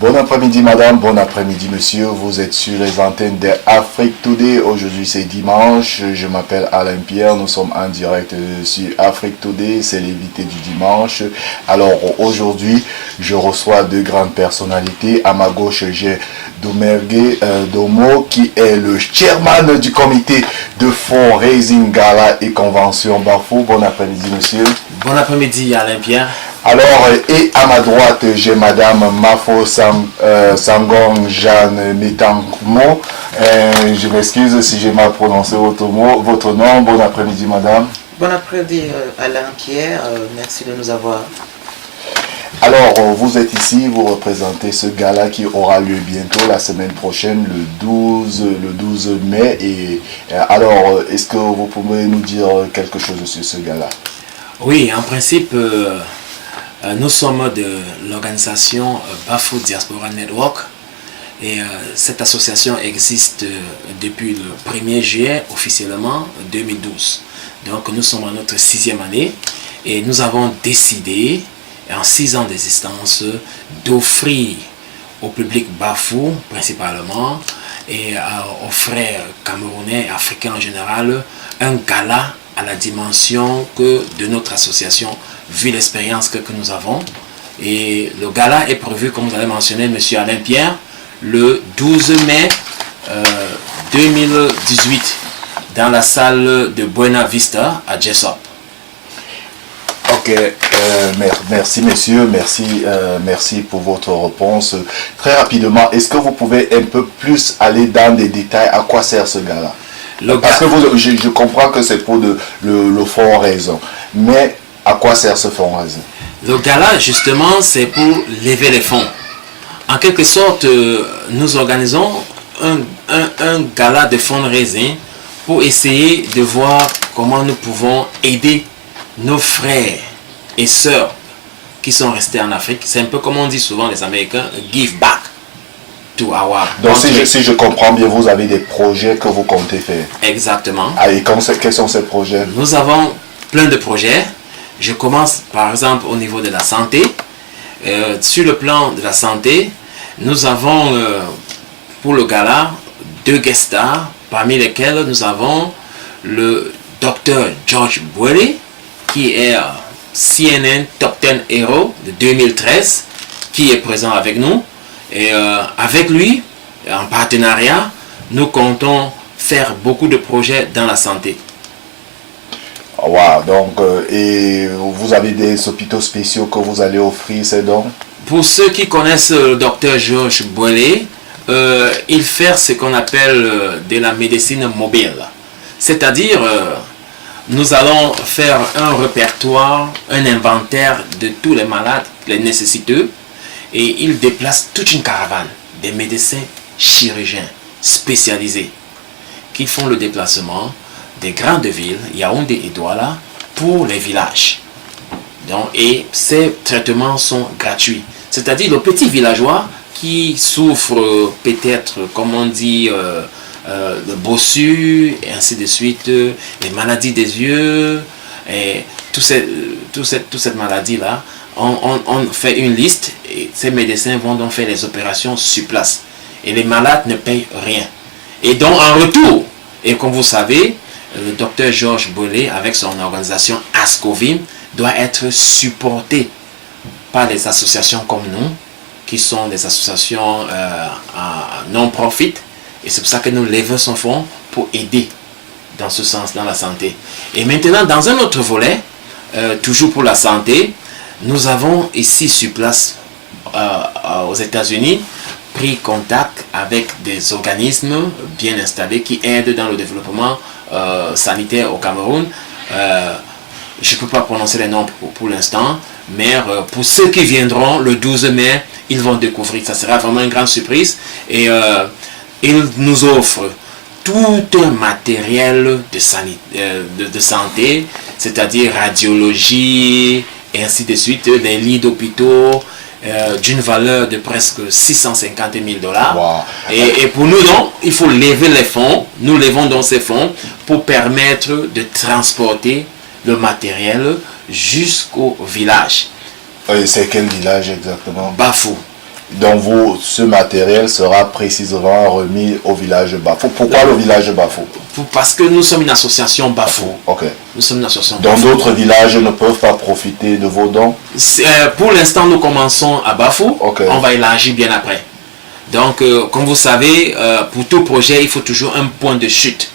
Bon après-midi madame, bon après-midi monsieur, vous êtes sur les antennes de Afrique Today. Aujourd'hui c'est dimanche, je m'appelle Alain Pierre, nous sommes en direct sur Afrique Today, c'est l'invité du dimanche. Alors aujourd'hui je reçois deux grandes personnalités. À ma gauche j'ai Doumergue Domo qui est le chairman du comité de fundraising Gala et Convention Bafou. Bon après-midi monsieur. Bon après-midi Alain Pierre. Alors, et à ma droite, j'ai Madame Mafo Sangong Jeanne Métankmo. Je m'excuse si j'ai mal prononcé votre nom. Bon après-midi, Madame. Bon après-midi, Alain Pierre. Merci de nous avoir. Alors, vous êtes ici, vous représentez ce gala qui aura lieu bientôt, la semaine prochaine, le 12 mai. Et alors, est-ce que vous pouvez nous dire quelque chose sur ce gala? Oui, en principe... nous sommes de l'organisation Bafou Diaspora Network et cette association existe depuis le 1er juillet officiellement 2012. Donc nous sommes en notre 6e année et nous avons décidé en 6 ans d'existence d'offrir au public Bafou principalement et aux frères camerounais et africains en général un gala à la dimension que de notre association vu l'expérience que nous avons. Et le gala est prévu, comme vous avez mentionné, M. Alain Pierre, le 12 mai 2018 dans la salle de Buena Vista à Jessop. Ok, merci monsieur, merci pour votre réponse. Très rapidement, est-ce que vous pouvez un peu plus aller dans des détails à quoi sert ce gala? Parce que je comprends que c'est pour le fundraising, mais à quoi sert ce fundraising? Le gala, justement, c'est pour lever les fonds. En quelque sorte, nous organisons un gala de fundraising pour essayer de voir comment nous pouvons aider nos frères et sœurs qui sont restés en Afrique. C'est un peu comme on dit souvent les Américains, give back. Donc si je comprends bien, vous avez des projets que vous comptez faire. Exactement. Et quels sont ces projets? Nous avons plein de projets. Je commence par exemple au niveau de la santé. Sur le plan de la santé, nous avons pour le gala 2 guest stars, parmi lesquels nous avons le docteur George Boele, qui est CNN Top 10 Hero de 2013, qui est présent avec nous. Et avec lui, en partenariat, nous comptons faire beaucoup de projets dans la santé. Wow, donc, et vous avez des hôpitaux spéciaux que vous allez offrir ces dons? Pour ceux qui connaissent le docteur Georges Boele, il fait ce qu'on appelle de la médecine mobile. C'est-à-dire, nous allons faire un répertoire, un inventaire de tous les malades, les nécessiteux, et il déplace toute une caravane des médecins chirurgiens spécialisés qui font le déplacement des grandes villes, Yaoundé et Douala, pour les villages. Donc, et ces traitements sont gratuits. C'est-à-dire le petit villageois qui souffre peut-être, comme on dit, de bossu, et ainsi de suite, les maladies des yeux, et toute cette maladie-là, on fait une liste et ces médecins vont donc faire les opérations sur place. Et les malades ne payent rien. Et donc en retour, et comme vous savez, le docteur Georges Boele, avec son organisation ASCOVIM, doit être supporté par les associations comme nous, qui sont des associations non-profit. Et c'est pour ça que nous levons son fonds pour aider dans ce sens, dans la santé. Et maintenant, dans un autre volet, toujours pour la santé, nous avons ici sur place aux États-Unis pris contact avec des organismes bien installés qui aident dans le développement sanitaire au Cameroun. Je ne peux pas prononcer les noms pour l'instant, mais pour ceux qui viendront le 12 mai, ils vont découvrir. Ça sera vraiment une grande surprise. Et ils nous offrent tout un matériel de santé, c'est-à-dire radiologie, et ainsi de suite, des lits d'hôpitaux d'une valeur de presque 650 000 $. Wow. Et pour nous, donc, il faut lever les fonds. Nous levons donc ces fonds pour permettre de transporter le matériel jusqu'au village. C'est quel village exactement? Bafou. Donc ce matériel sera précisément remis au village de Bafou. Pourquoi le village de Bafou? Parce que nous sommes une association Bafou. Ok. Nous sommes une association Donc Bafou. d'autres villages ne peuvent pas profiter de vos dons? Pour l'instant, nous commençons à Bafou. Ok. On va élargir bien après. Donc, comme vous savez, pour tout projet, il faut toujours un point de chute.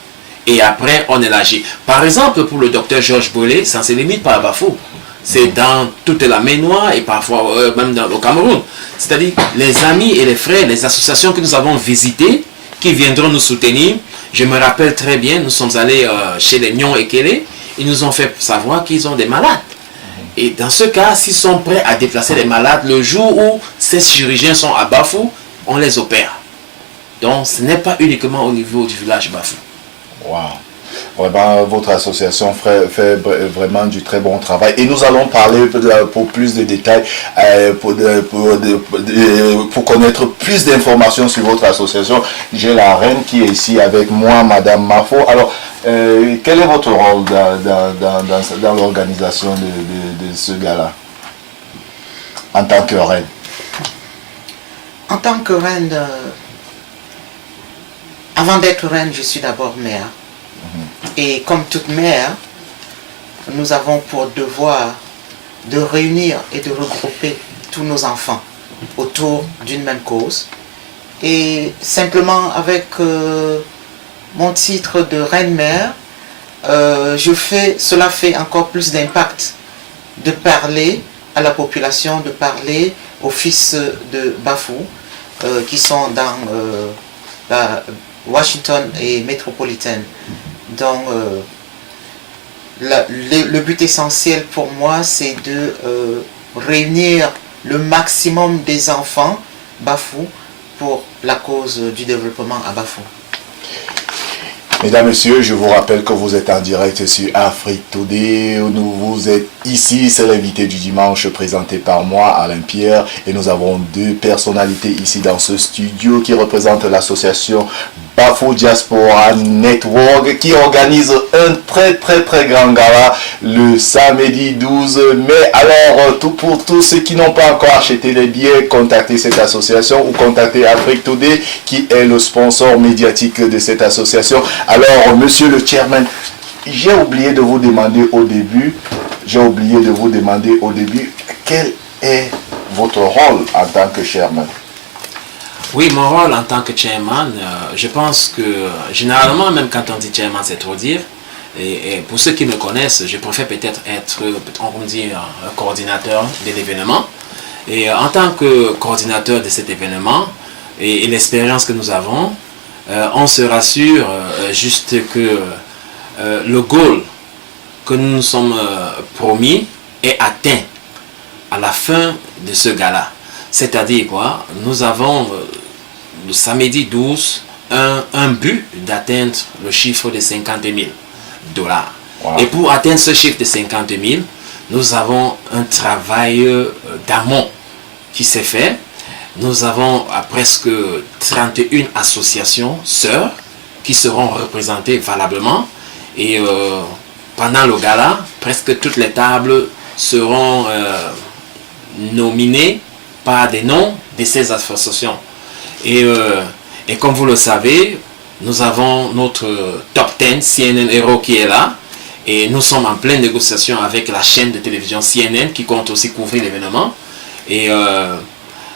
Et après, on élargit. Par exemple, pour le docteur Georges Boilé, ça ne se limite pas à Bafou. C'est dans toute la Ménois et parfois même au Cameroun. C'est-à-dire les amis et les frères, les associations que nous avons visitées, qui viendront nous soutenir. Je me rappelle très bien, nous sommes allés chez les Nyon et Kélé. Ils nous ont fait savoir qu'ils ont des malades. Et dans ce cas, s'ils sont prêts à déplacer les malades, le jour où ces chirurgiens sont à Bafou, on les opère. Donc ce n'est pas uniquement au niveau du village Bafou. Wow. Vraiment, votre association fait vraiment du très bon travail. Et nous allons parler pour plus de détails, pour connaître plus d'informations sur votre association. J'ai la reine qui est ici avec moi, Madame Mafo. Alors, quel est votre rôle dans l'organisation de ce gala en tant que reine? En tant que reine, avant d'être reine, je suis d'abord mère. Et comme toute mère, nous avons pour devoir de réunir et de regrouper tous nos enfants autour d'une même cause. Et simplement avec mon titre de reine-mère, cela fait encore plus d'impact de parler à la population, de parler aux fils de Bafou qui sont dans la Washington et métropolitaine. Donc, le but essentiel pour moi, c'est de réunir le maximum des enfants Bafou pour la cause du développement à Bafou. Mesdames, Messieurs, je vous rappelle que vous êtes en direct sur Afrique Today. Vous êtes ici, c'est l'invité du dimanche présenté par moi, Alain Pierre. Et nous avons deux personnalités ici dans ce studio qui représentent l'association Bafou Diaspora Network qui organise un très grand gala le samedi 12 mai. Alors, pour tous ceux qui n'ont pas encore acheté les billets, contactez cette association ou contactez Afrique Today qui est le sponsor médiatique de cette association. Alors, monsieur le chairman, j'ai oublié de vous demander au début, quel est votre rôle en tant que chairman? Oui, mon rôle en tant que chairman, je pense que généralement, même quand on dit chairman, c'est trop dire. Et pour ceux qui me connaissent, je préfère peut-être être, on va dire, un coordinateur de l'événement. Et en tant que coordinateur de cet événement, et l'expérience que nous avons, on se rassure juste que le goal que nous nous sommes promis est atteint à la fin de ce gala. C'est-à-dire quoi? Nous avons le samedi 12 un but d'atteindre le chiffre de 50 000 $. Wow. Et pour atteindre ce chiffre de 50 000, nous avons un travail d'amont qui s'est fait. Nous avons presque 31 associations sœurs qui seront représentées valablement. Et pendant le gala, presque toutes les tables seront nominées par des noms de ces associations. Et comme vous le savez, nous avons notre top 10 CNN Hero qui est là. Et nous sommes en pleine négociation avec la chaîne de télévision CNN qui compte aussi couvrir l'événement. Et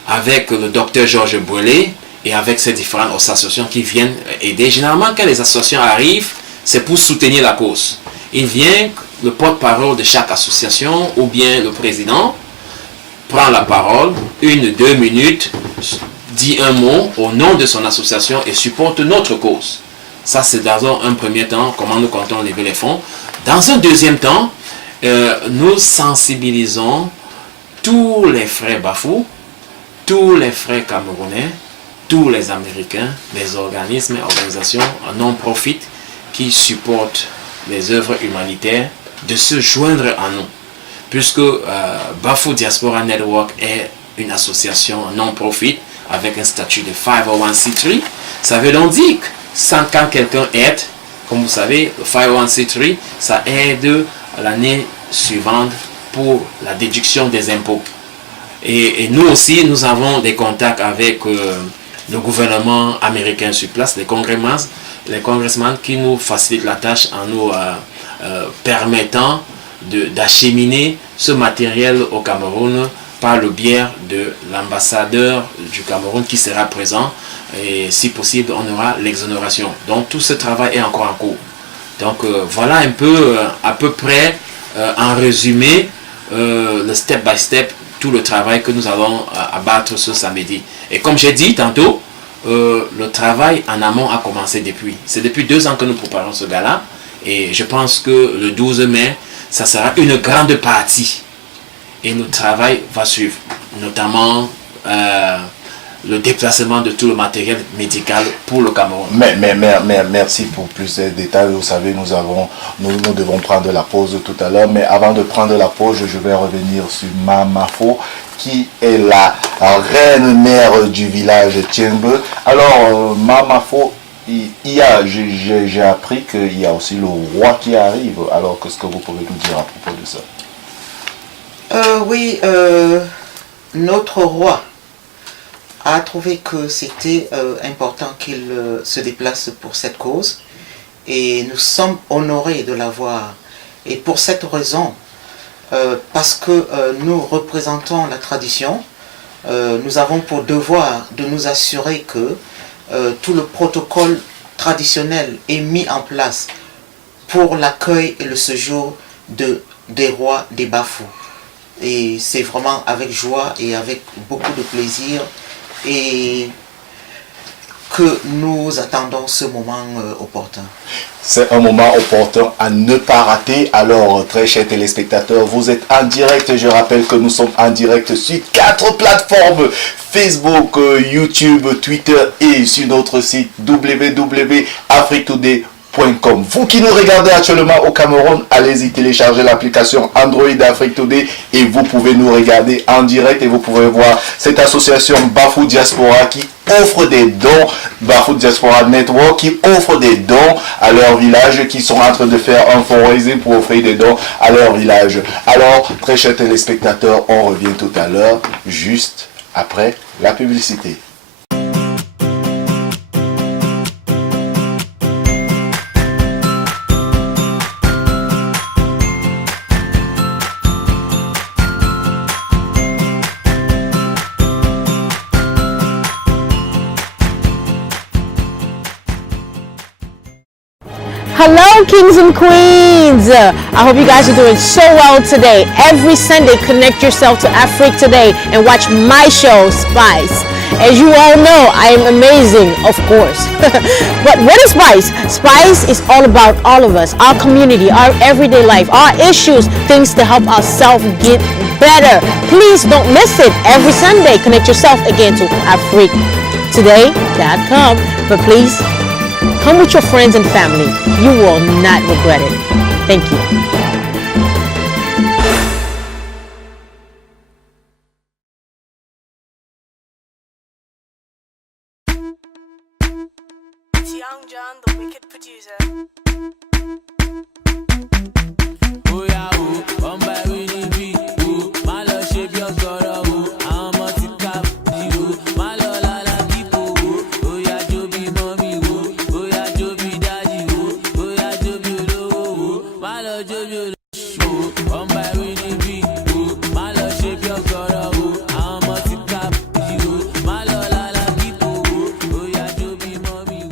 avec le docteur Georges Boilé et avec ces différentes associations qui viennent aider. Généralement, quand les associations arrivent, c'est pour soutenir la cause. Il vient, le porte-parole de chaque association ou bien le président prend la parole, 1-2 minutes, dit un mot au nom de son association et supporte notre cause. Ça, c'est dans un premier temps, comment nous comptons lever les fonds. Dans un deuxième temps, nous sensibilisons tous les frères Bafou, tous les frères camerounais, tous les Américains, les organismes et organisations non-profit qui supportent les œuvres humanitaires de se joindre à nous. Puisque Bafou Diaspora Network est une association non-profit avec un statut de 501c3, ça veut donc dire que quand quelqu'un aide, comme vous savez, le 501c3, ça aide l'année suivante pour la déduction des impôts. Et nous aussi, nous avons des contacts avec le gouvernement américain sur place, les congressmen qui nous facilitent la tâche en nous permettant d'acheminer ce matériel au Cameroun par le biais de l'ambassadeur du Cameroun qui sera présent. Et si possible, on aura l'exonération. Donc tout ce travail est encore en cours. Donc voilà un peu, à peu près, en résumé, le step by step, tout le travail que nous allons abattre ce samedi. Et comme j'ai dit tantôt, le travail en amont a commencé depuis. C'est depuis 2 ans que nous préparons ce gala. Et je pense que le 12 mai, ça sera une grande partie. Et le travail va suivre, notamment le déplacement de tout le matériel médical pour le Cameroun. Mais merci pour plus de détails. Vous savez, nous devons prendre la pause tout à l'heure. Mais avant de prendre la pause, je vais revenir sur Mamafo, qui est la reine mère du village Tienbe. Alors, Mamafo, j'ai appris qu'il y a aussi le roi qui arrive. Alors, qu'est-ce que vous pouvez nous dire à propos de ça? Oui, notre roi a trouvé que c'était important qu'il se déplace pour cette cause. Et nous sommes honorés de l'avoir. Et pour cette raison, parce que nous représentons la tradition, nous avons pour devoir de nous assurer que tout le protocole traditionnel est mis en place pour l'accueil et le séjour des rois des Bafou. Et c'est vraiment avec joie et avec beaucoup de plaisir et que nous attendons ce moment opportun. C'est un moment opportun à ne pas rater. Alors, très chers téléspectateurs, vous êtes en direct. Je rappelle que nous sommes en direct sur 4 plateformes. Facebook, YouTube, Twitter et sur notre site www.africtoday.com. Vous qui nous regardez actuellement au Cameroun, allez-y télécharger l'application Android Afrique Today et vous pouvez nous regarder en direct et vous pouvez voir cette association Bafou Diaspora qui offre des dons, Bafou Diaspora Network qui offre des dons à leur village, qui sont en train de faire un fundraising pour offrir des dons à leur village. Alors, très chers téléspectateurs, on revient tout à l'heure, juste après la publicité. Hello, kings and queens. I hope you guys are doing so well today. Every Sunday, connect yourself to Afrique Today and watch my show, Spice. As you all know, I am amazing, of course. But what is Spice? Spice is all about all of us, our community, our everyday life, our issues, things to help ourselves get better. Please don't miss it. Every Sunday, connect yourself again to AfriqueToday.com. But please, come with your friends and family. You will not regret it. Thank you. It's Young John, the wicked producer. Oh yeah, one by Winnie B. My love shape your girl. I'm a tika. My love la la people. Oh yeah, Joby mommy. Oh yeah, Joby daddy. Oh yeah, Joby low. My love Joby low. One by Winnie B. My love shape your girl. I'm a tika. My love la la people. Oh yeah, Joby mommy.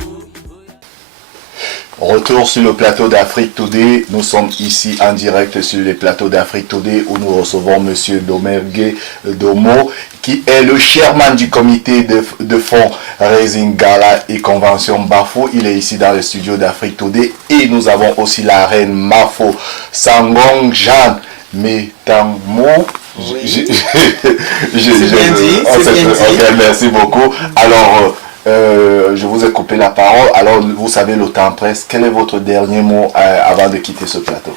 Retour sur le plateau d'Afrique Today. Nous sommes ici en direct sur les plateaux d'Afrique Today où nous recevons Monsieur Domergue Domo, qui est le chairman du comité de fonds Raising Gala et Convention Bafou. Il est ici dans le studio d'Afrique Today. Et nous avons aussi la reine Mafo Sangong Jeanne Metamo. Oui. C'est bien dit. Ok, merci beaucoup. Alors, je vous ai coupé la parole. Alors, vous savez, le temps presse. Quel est votre dernier mot avant de quitter ce plateau?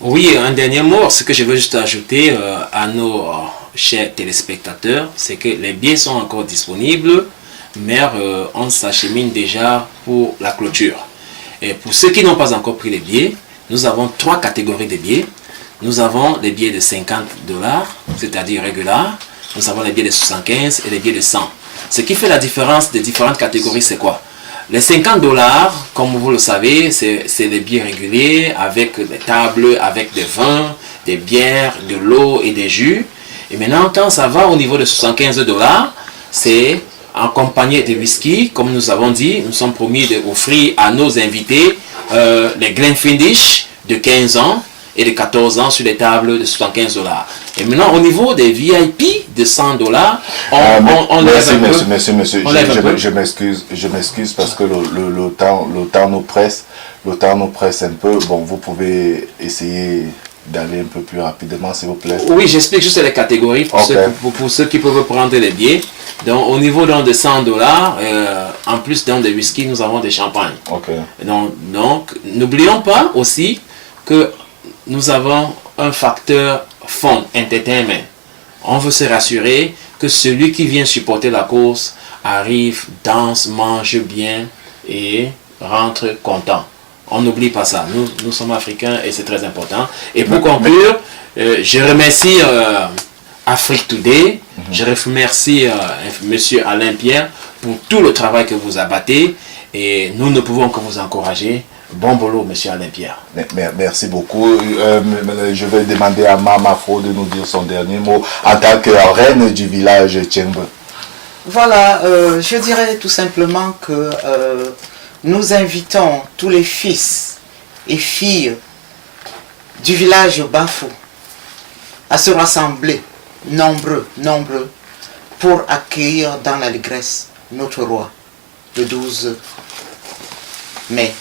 Oui, un dernier mot, ce que je veux juste ajouter à nos chers téléspectateurs, c'est que les billets sont encore disponibles, mais on s'achemine déjà pour la clôture. Et pour ceux qui n'ont pas encore pris les billets, nous avons 3 catégories de billets. Nous avons des billets de $50, c'est-à-dire réguliers. Nous avons les billets de 75 et les billets de 100. Ce qui fait la différence des différentes catégories, c'est quoi? Les 50 $, comme vous le savez, c'est des billets réguliers avec des tables, avec des vins, des bières, de l'eau et des jus. Et maintenant, quand ça va au niveau de 75 $, c'est accompagné de whisky. Comme nous avons dit, nous sommes promis d'offrir à nos invités les Glenfiddich de 15 ans et de 14 ans sur les tables de 75 $. Et maintenant, au niveau des VIP de 100 $, on lève un peu. Monsieur, je m'excuse parce que le temps nous presse un peu. Bon, vous pouvez essayer d'aller un peu plus rapidement, s'il vous plaît. Oui, j'explique juste les catégories pour, Okay. pour ceux qui peuvent prendre les billets. Donc, au niveau de 100 $, en plus de whisky, nous avons des champagnes. Ok. Donc n'oublions pas aussi que nous avons un facteur fun, entertainment. On veut se rassurer que celui qui vient supporter la course arrive, danse, mange bien et rentre content. On n'oublie pas ça. Nous sommes africains et c'est très important. Et pour conclure, je remercie Afrique Today. Je remercie Monsieur Alain Pierre pour tout le travail que vous abattez. Et nous ne pouvons que vous encourager. Bon boulot, Monsieur Alain Pierre. Merci beaucoup. Je vais demander à Mama Fo de nous dire son dernier mot en tant que reine du village Tchembe. Voilà, je dirais tout simplement que nous invitons tous les fils et filles du village Bafou à se rassembler, nombreux, pour accueillir dans l'allégresse notre roi le 12 mai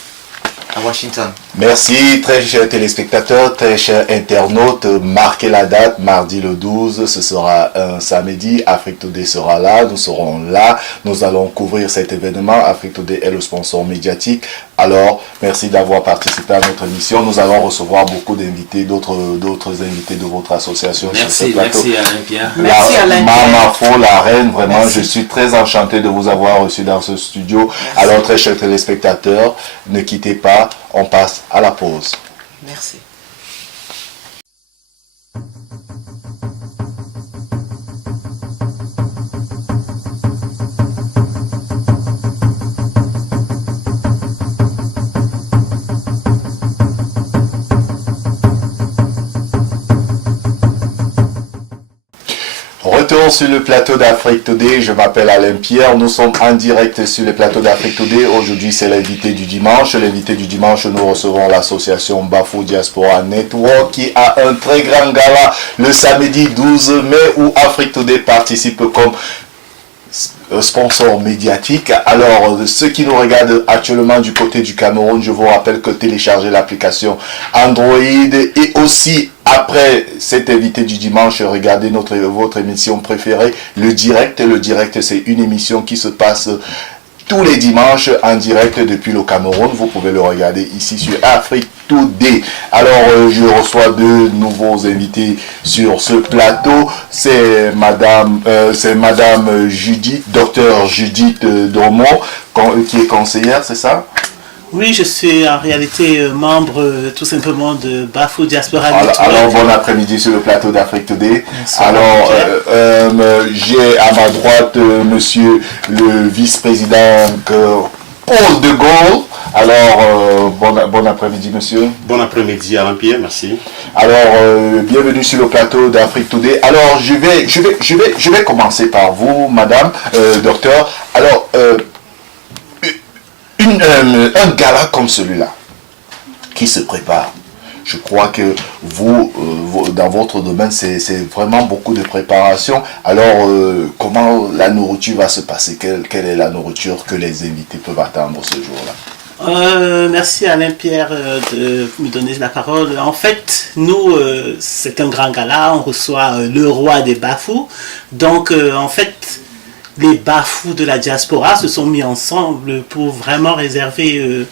à Washington. Merci, très chers téléspectateurs, très chers internautes. Marquez la date, mardi le 12, ce sera un samedi. Afrique Today sera là, nous serons là. Nous allons couvrir cet événement. Afrique Today est le sponsor médiatique. Alors, merci d'avoir participé à notre émission. Nous allons recevoir beaucoup d'invités, d'autres invités de votre association. Merci, merci Alain Pierre. Merci Alain Pierre. Mama Fo, la reine, vraiment, Merci. je suis très enchanté de vous avoir reçu dans ce studio. Merci. Alors, très chers téléspectateurs, ne quittez pas, on passe à la pause. Merci. Retour sur le plateau d'Afrique Today, je m'appelle Alain Pierre, nous sommes en direct sur le plateau d'Afrique Today. Aujourd'hui c'est l'invité du dimanche. L'invité du dimanche, nous recevons l'association Bafou Diaspora Network qui a un très grand gala le samedi 12 mai où Afrique Today participe comme sponsor médiatique. Alors, ceux qui nous regardent actuellement du côté du Cameroun, je vous rappelle que téléchargez l'application Android et aussi après cet invité du dimanche, regardez votre émission préférée, le direct. Le direct, c'est une émission qui se passe tous les dimanches en direct depuis le Cameroun. Vous pouvez le regarder ici sur Afrique Today. Alors, je reçois deux nouveaux invités sur ce plateau. C'est Madame Judith, Docteur Judith Dormont, qui est conseillère, c'est ça? Oui, je suis en réalité membre tout simplement de Bafou Diaspora Network. Alors, bon après-midi sur le plateau d'Afrique Today. Merci, Alors, j'ai à ma droite monsieur le vice-président Paul de Gaulle. Alors, bon après-midi monsieur. Bon après-midi Alain Pierre, merci. Alors, bienvenue sur le plateau d'Afrique Today. Alors, je vais commencer par vous, madame, docteur. Alors, un gala comme celui-là, qui se prépare, je crois que vous, dans votre domaine, c'est vraiment beaucoup de préparation. Alors, comment la nourriture va se passer? Quelle est la nourriture que les invités peuvent attendre ce jour-là? Merci Alain Pierre de me donner la parole. En fait, nous, c'est un grand gala, on reçoit le roi des Bafous. Donc, en fait, les Bafous de la diaspora se sont mis ensemble pour vraiment réserver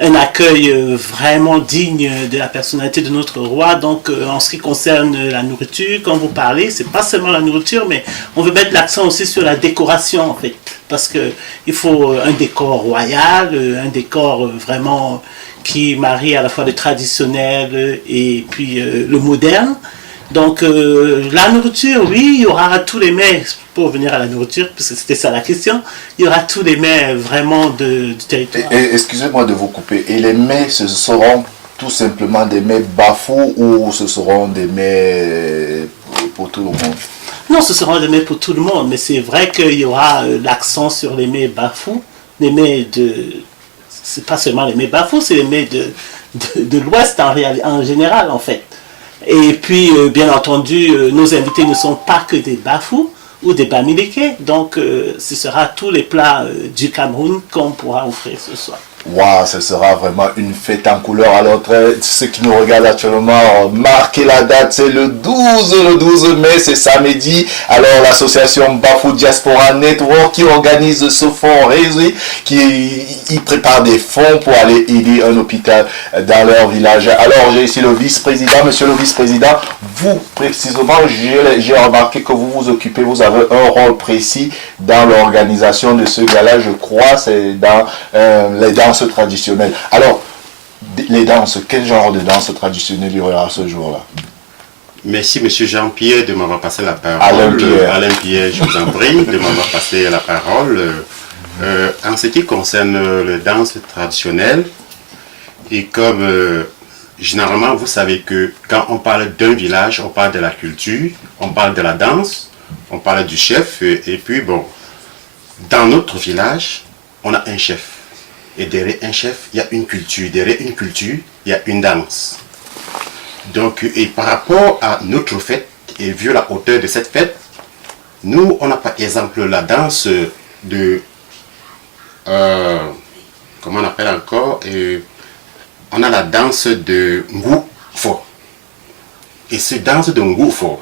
un accueil vraiment digne de la personnalité de notre roi. Donc, en ce qui concerne la nourriture, quand vous parlez, c'est pas seulement la nourriture, mais on veut mettre l'accent aussi sur la décoration, en fait. Parce qu'il faut un décor royal, un décor vraiment qui marie à la fois le traditionnel et puis le moderne. Donc la nourriture, oui, il y aura tous les mets, pour revenir à la nourriture, parce que c'était ça la question, il y aura tous les mets vraiment du territoire. Excusez-moi de vous couper. Et les mets, ce seront tout simplement des mets bafous ou ce seront des mets pour tout le monde? Non, ce seront des mets pour tout le monde, mais c'est vrai qu'il y aura l'accent sur les mets bafous, les mets de... C'est pas seulement les mets bafous, c'est les mets de l'Ouest en général, en fait. Et puis, bien entendu, nos invités ne sont pas que des bafous ou des bamileke, donc ce sera tous les plats du Cameroun qu'on pourra offrir ce soir. Waouh, ce sera vraiment une fête en couleur. Alors, ceux qui nous regardent actuellement, marquez la date, c'est le 12 mai, c'est samedi. Alors, l'association Bafou Diaspora Network qui organise ce fonds réussi, qui prépare des fonds pour aller aider un hôpital dans leur village. Alors, j'ai ici le vice-président. Monsieur le vice-président, vous, précisément, j'ai remarqué que vous vous occupez, vous avez un rôle précis dans l'organisation de ce gala, je crois, c'est dans les danses traditionnelles. Alors, les danses, quel genre de danse traditionnelle il y aura ce jour-là? Merci, monsieur Jean-Pierre, de m'avoir passé la parole. Alain Pierre, je vous en prie, de m'avoir passé la parole. En ce qui concerne les danses traditionnelles, et comme généralement, vous savez que quand on parle d'un village, on parle de la culture, on parle de la danse, on parle du chef, et puis bon, dans notre village, on a un chef. Et derrière un chef, il y a une culture. Derrière une culture, il y a une danse. Donc, et par rapport à notre fête, et vu la hauteur de cette fête, nous, on a par exemple la danse de... comment on appelle encore on a la danse de Ngoufo. Et cette danse de Ngoufo,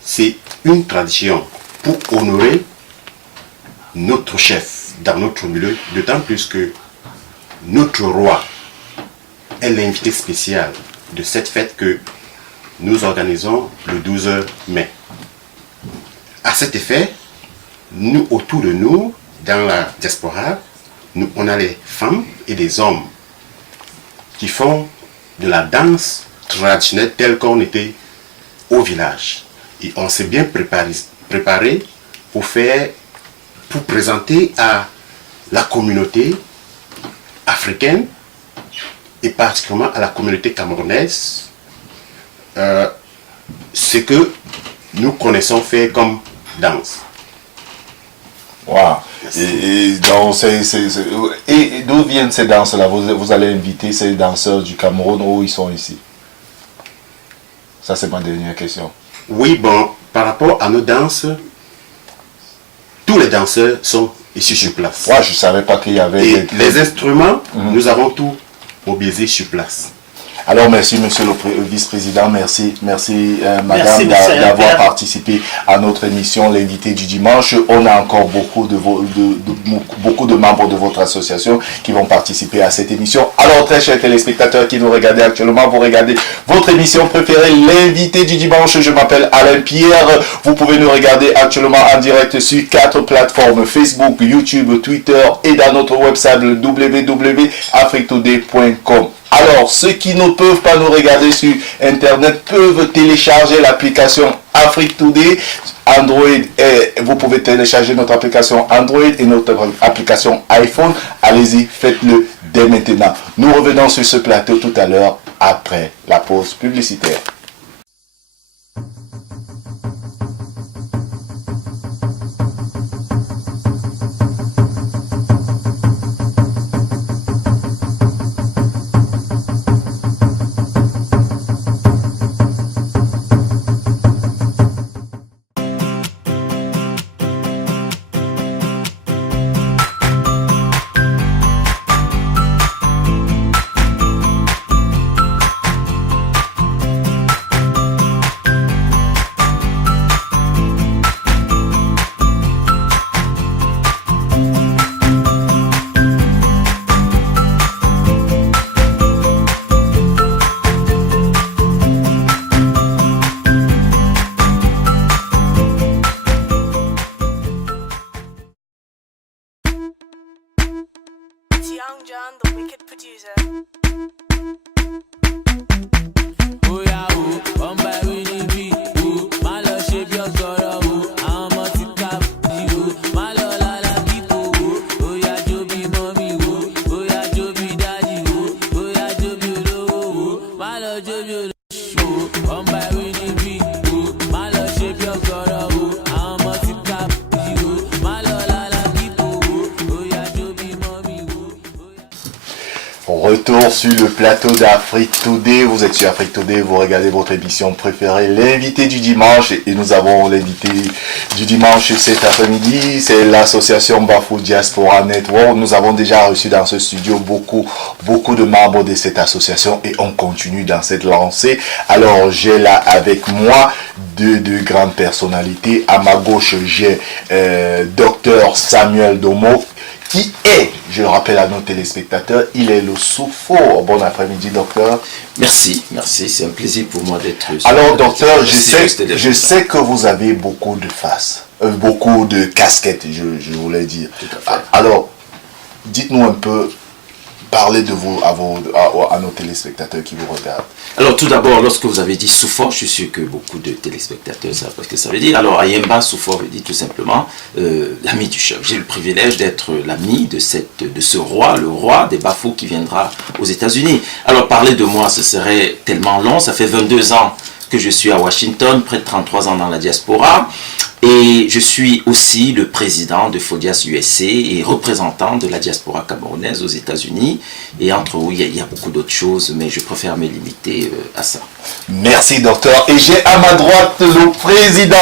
c'est une tradition pour honorer notre chef dans notre milieu, d'autant plus que notre roi est l'invité spécial de cette fête que nous organisons le 12 mai. À cet effet, nous, autour de nous, dans la diaspora, on a les femmes et les hommes qui font de la danse traditionnelle telle qu'on était au village. Et on s'est bien préparé pour présenter à la communauté africaine et particulièrement à la communauté camerounaise ce que nous connaissons faire comme danse. Wow. Et d'où viennent ces danses-là? Vous allez inviter ces danseurs du Cameroun où ils sont ici? Ça, c'est ma dernière question. Oui, bon, par rapport à nos danses, tous les danseurs sont ici sur place. Ouais, je ne savais pas qu'il y avait... Et les instruments, nous avons tout mobilisé sur place. Alors, merci, monsieur le vice-président. Merci, madame, d'avoir participé à notre émission, l'invité du dimanche. On a encore beaucoup de membres de votre association qui vont participer à cette émission. Alors, très chers téléspectateurs qui nous regardez actuellement, vous regardez votre émission préférée, l'invité du dimanche. Je m'appelle Alain Pierre. Vous pouvez nous regarder actuellement en direct sur 4 plateformes, Facebook, YouTube, Twitter et dans notre website www.africtoday.com. Alors, ceux qui ne peuvent pas nous regarder sur Internet peuvent télécharger l'application Afrique Today, Android. Vous pouvez télécharger notre application Android et notre application iPhone. Allez-y, faites-le dès maintenant. Nous revenons sur ce plateau tout à l'heure après la pause publicitaire. Young John, the wicked producer. Oh yeah, oh, one by winning. retour sur le plateau d'Afrique Today. Vous êtes sur Afrique Today, vous regardez votre émission préférée, l'invité du dimanche. Et nous avons l'invité du dimanche cet après-midi. C'est l'association Bafou Diaspora Network. Nous avons déjà reçu dans ce studio beaucoup de membres de cette association et on continue dans cette lancée. Alors, j'ai là avec moi deux grandes personnalités. À ma gauche, j'ai Dr Samuel Domo, qui est, je le rappelle à nos téléspectateurs, il est le Soufo. Bon après-midi, docteur. Merci, c'est un plaisir pour moi d'être... Alors, docteur, je sais que vous avez beaucoup de faces, beaucoup de casquettes, je voulais dire. Tout à fait. Alors, dites-nous un peu, parlez de vous à nos téléspectateurs qui vous regardent. Alors tout d'abord, lorsque vous avez dit Soufo, je suis sûr que beaucoup de téléspectateurs savent ce que ça veut dire. Alors Ayemba Soufo veut dire tout simplement l'ami du chef. J'ai le privilège d'être l'ami de ce roi, le roi des Bafous qui viendra aux États-Unis. Alors parler de moi, ce serait tellement long. Ça fait 22 ans que je suis à Washington, près de 33 ans dans la diaspora. Et je suis aussi le président de Fodias USA et représentant de la diaspora camerounaise aux États-Unis. Et entre eux, il y a beaucoup d'autres choses, mais je préfère me limiter à ça. Merci, docteur. Et j'ai à ma droite le président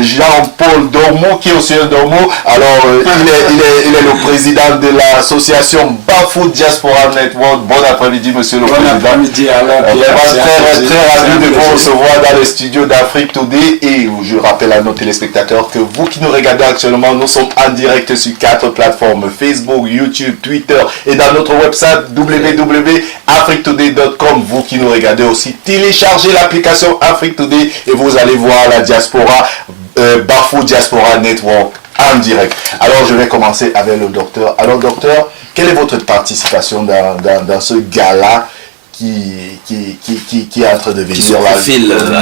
Jean-Paul Dormo, qui est aussi un Dormo. Alors, il est le président de l'association Bafou Diaspora Network. Bon après-midi, monsieur le président. Bon après-midi, Alain. Vraiment très ravi de vous recevoir dans le studio d'Afrique Today. Et je rappelle à nos téléspectateurs que vous qui nous regardez actuellement, nous sommes en direct sur 4 plateformes: Facebook, YouTube, Twitter et dans notre website www.africtoday.com. Vous qui nous regardez aussi, téléchargez l'application Afrique Today et vous allez voir la diaspora, Bafou Diaspora Network en direct. Alors je vais commencer avec le docteur. Alors docteur, quelle est votre participation dans ce gala qui est en train de venir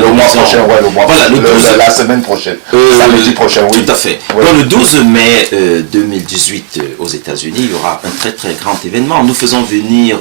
le mois prochain, la semaine prochaine, samedi prochain, oui. Tout à fait. Oui. Donc, le 12 mai 2018 aux États-Unis, il y aura un très très grand événement. Nous faisons venir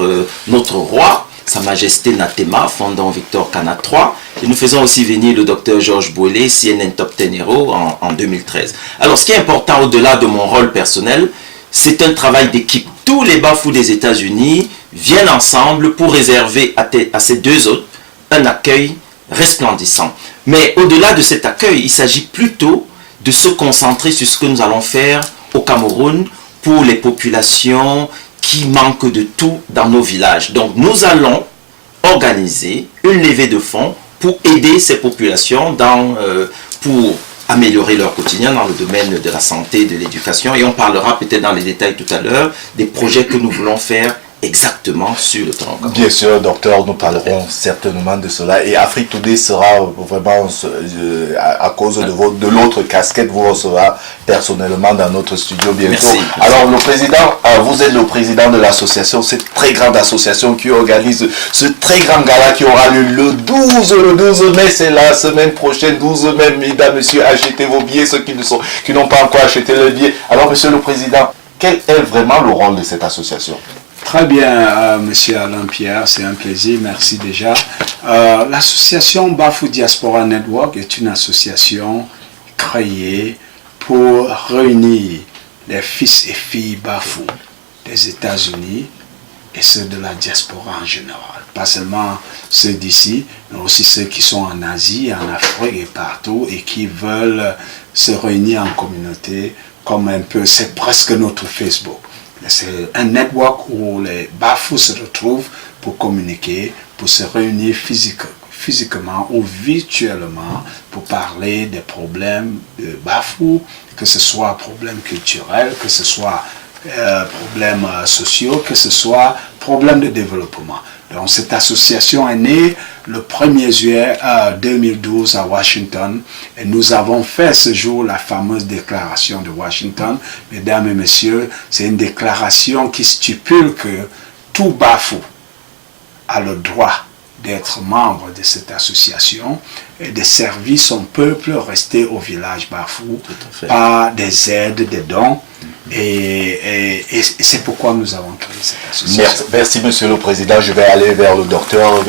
notre roi, Sa Majesté Natema, fondant Victor Canat III, et nous faisons aussi venir le docteur Georges Boilé, CNN Top 10 Hero en 2013. Alors ce qui est important au-delà de mon rôle personnel, c'est un travail d'équipe. Tous les Bafous des États-Unis viennent ensemble pour réserver à ces deux hôtes un accueil resplendissant. Mais au-delà de cet accueil, il s'agit plutôt de se concentrer sur ce que nous allons faire au Cameroun pour les populations qui manquent de tout dans nos villages. Donc nous allons organiser une levée de fonds pour aider ces populations pour améliorer leur quotidien dans le domaine de la santé, de l'éducation. Et on parlera peut-être dans les détails tout à l'heure des projets que nous voulons faire exactement sur le terrain. Bien sûr, docteur, nous parlerons certainement de cela. Et Afrique Today sera vraiment, à cause de l'autre casquette, vous recevra personnellement dans notre studio bientôt. Merci. Alors, le président, vous êtes le président de l'association, cette très grande association qui organise ce très grand gala qui aura lieu le 12 mai, c'est la semaine prochaine, 12 mai, mesdames, messieurs, achetez vos billets, ceux qui n'ont pas encore acheté le billet. Alors, monsieur le président, quel est vraiment le rôle de cette association? Très bien, monsieur Alain Pierre, c'est un plaisir, merci déjà. L'association Bafou Diaspora Network est une association créée pour réunir les fils et filles Bafou des États-Unis et ceux de la diaspora en général. Pas seulement ceux d'ici, mais aussi ceux qui sont en Asie, en Afrique et partout et qui veulent se réunir en communauté comme un peu, c'est presque notre Facebook. C'est un network où les Bafous se retrouvent pour communiquer, pour se réunir physiquement ou virtuellement pour parler des problèmes de Bafous, que ce soit problèmes culturels, que ce soit problèmes sociaux, que ce soit problèmes de développement. Donc cette association est née le 1er juillet 2012 à Washington et nous avons fait ce jour la fameuse déclaration de Washington. Mesdames et messieurs, c'est une déclaration qui stipule que tout Bafou a le droit d'être membre de cette association et de servir son peuple resté au village Bafou par des aides, des dons. Et c'est pourquoi nous avons créé cette association. Merci monsieur le président. Je vais aller vers le docteur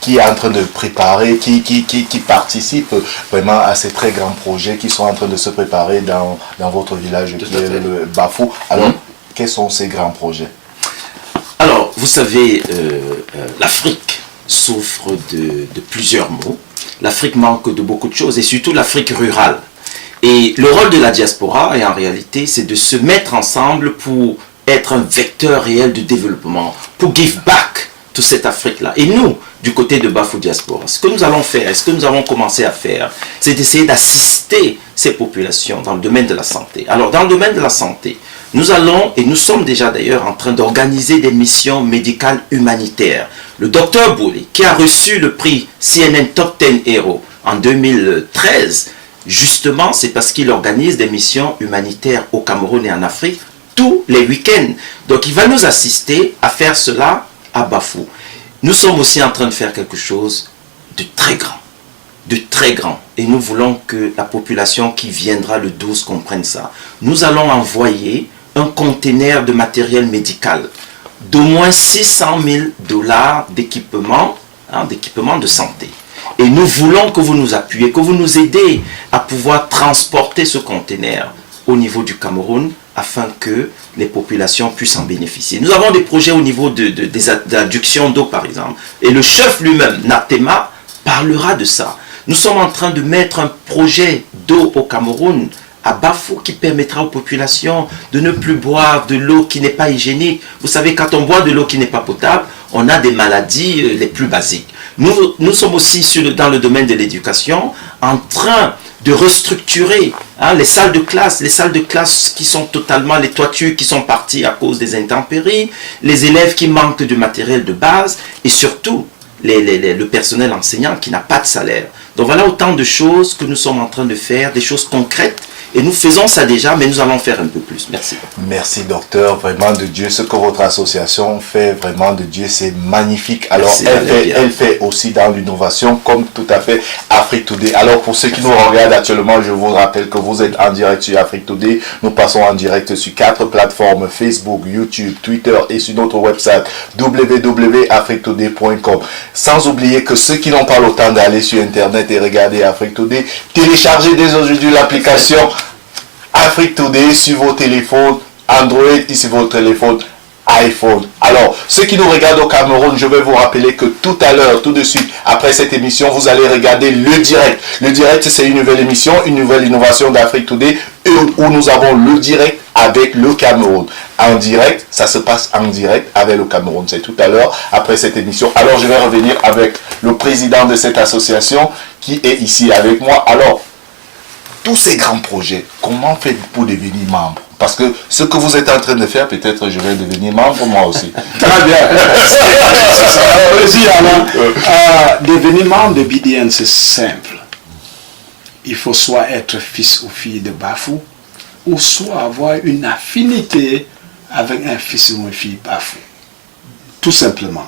qui est en train de préparer, qui participe vraiment à ces très grands projets qui sont en train de se préparer dans votre village qui est le Bafou. Alors, quels sont ces grands projets? vous savez, l'Afrique souffre de plusieurs maux. L'Afrique manque de beaucoup de choses, et surtout l'Afrique rurale. Et le rôle de la diaspora, en réalité, c'est de se mettre ensemble pour être un vecteur réel de développement, pour give back toute cette Afrique-là. Et nous, du côté de Bafou Diaspora, ce que nous allons faire, et ce que nous avons commencé à faire, c'est d'essayer d'assister ces populations dans le domaine de la santé. Alors, dans le domaine de la santé, nous allons, et nous sommes déjà d'ailleurs en train d'organiser des missions médicales humanitaires. Le docteur Boulé, qui a reçu le prix CNN Top 10 Hero en 2013, justement, c'est parce qu'il organise des missions humanitaires au Cameroun et en Afrique tous les week-ends. Donc, il va nous assister à faire cela à Bafou. Nous sommes aussi en train de faire quelque chose de très grand. De très grand. Et nous voulons que la population qui viendra le 12 comprenne ça. Nous allons envoyer un conteneur de matériel médical d'au moins 600 000 $ d'équipement, d'équipement de santé. Et nous voulons que vous nous appuyez, que vous nous aidez à pouvoir transporter ce conteneur au niveau du Cameroun afin que les populations puissent en bénéficier. Nous avons des projets au niveau des adductions d'eau, par exemple. Et le chef lui-même, Natema, parlera de ça. Nous sommes en train de mettre un projet d'eau au Cameroun à Bafou qui permettra aux populations de ne plus boire de l'eau qui n'est pas hygiénique. Vous savez, quand on boit de l'eau qui n'est pas potable, on a des maladies les plus basiques. Nous sommes aussi dans le domaine de l'éducation en train de restructurer les salles de classe qui sont totalement, les toitures qui sont parties à cause des intempéries, les élèves qui manquent de matériel de base et surtout le personnel enseignant qui n'a pas de salaire. Donc voilà autant de choses que nous sommes en train de faire, des choses concrètes. Et nous faisons ça déjà, mais nous allons faire un peu plus. Merci. Merci, docteur. Vraiment de Dieu, ce que votre association fait, vraiment de Dieu, c'est magnifique. Alors, elle fait aussi dans l'innovation, comme tout à fait Afrique Today. Alors, pour ceux qui nous regardent actuellement, je vous rappelle que vous êtes en direct sur Afrique Today. Nous passons en direct sur 4 plateformes, Facebook, YouTube, Twitter et sur notre website www.afriquetoday.com. Sans oublier que ceux qui n'ont pas le temps d'aller sur Internet et regarder Afrique Today, téléchargez dès aujourd'hui l'application Afrique Today sur vos téléphones Android et sur vos téléphones iPhone. Alors, ceux qui nous regardent au Cameroun, je vais vous rappeler que tout à l'heure, tout de suite, après cette émission, vous allez regarder le direct. Le direct, c'est une nouvelle émission, une nouvelle innovation d'Afrique Today, où nous avons le direct avec le Cameroun. En direct, ça se passe en direct avec le Cameroun. C'est tout à l'heure, après cette émission. Alors, je vais revenir avec le président de cette association qui est ici avec moi. Alors, tous ces grands projets, comment faites-vous pour devenir membre? Parce que ce que vous êtes en train de faire, peut-être je vais devenir membre moi aussi. Très bien. C'est un plaisir, Alain. Devenir membre de BDN, c'est simple. Il faut soit être fils ou fille de Bafou, ou soit avoir une affinité avec un fils ou une fille Bafou. Tout simplement.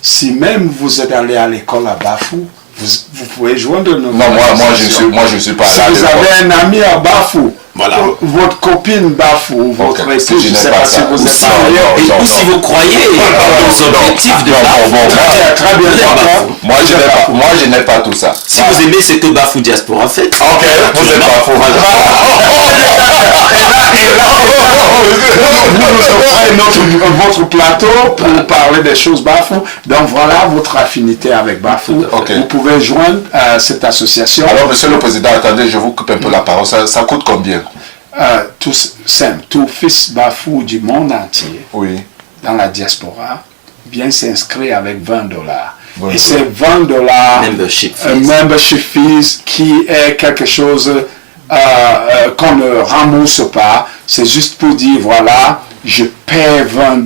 Si même vous êtes allé à l'école à Bafou, vous pouvez joindre nos... Non, moi je suis pas là. Si vous avez un ami à Bafou, voilà. Votre copine Bafou, votre épouse, je ne sais pas si vous êtes marié. Ou si vous croyez aux objectifs de Bafou. Très bien. Moi je n'ai pas tout ça. Si vous aimez ce que Bafou Diaspora fait, ok, vous êtes Bafou. Nous offrons votre plateau pour parler des choses Bafou. Donc voilà votre affinité avec Bafou. Okay. Vous pouvez joindre cette association. Alors, monsieur le président, attendez, je vous coupe un peu la parole. Ça coûte combien? Tout simple. Tout fils Bafou du monde entier, oui, dans la diaspora, vient s'inscrire avec $20. Oui, et c'est $20 membership fees qui est quelque chose qu'on ne rembourse pas. C'est juste pour dire, voilà, je paie $20,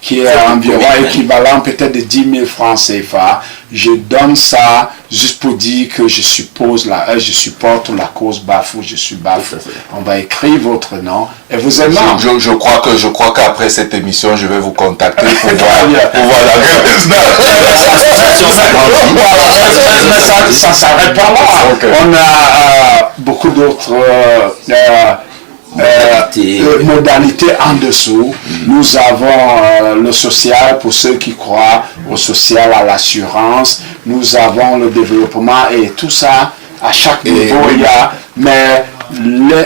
qui est environ équivalent peut-être de 10 000 francs CFA. Je donne ça juste pour dire que je supporte la cause Bafou, je suis Bafou. On va écrire votre nom et vous êtes membre. Je crois qu'après cette émission, je vais vous contacter pour voir ça s'arrête pas là. Okay. On a beaucoup d'autres modalités en dessous. Nous avons le social pour ceux qui croient au social, à l'assurance. Nous avons le développement et tout ça à chaque niveau. Il y a, mais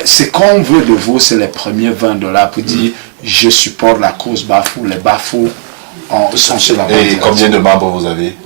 ce qu'on veut de vous, c'est les premiers $20 pour dire je supporte la cause Bafou. Les Bafou sont sur la bonne Et direction. combien de membres vous avez?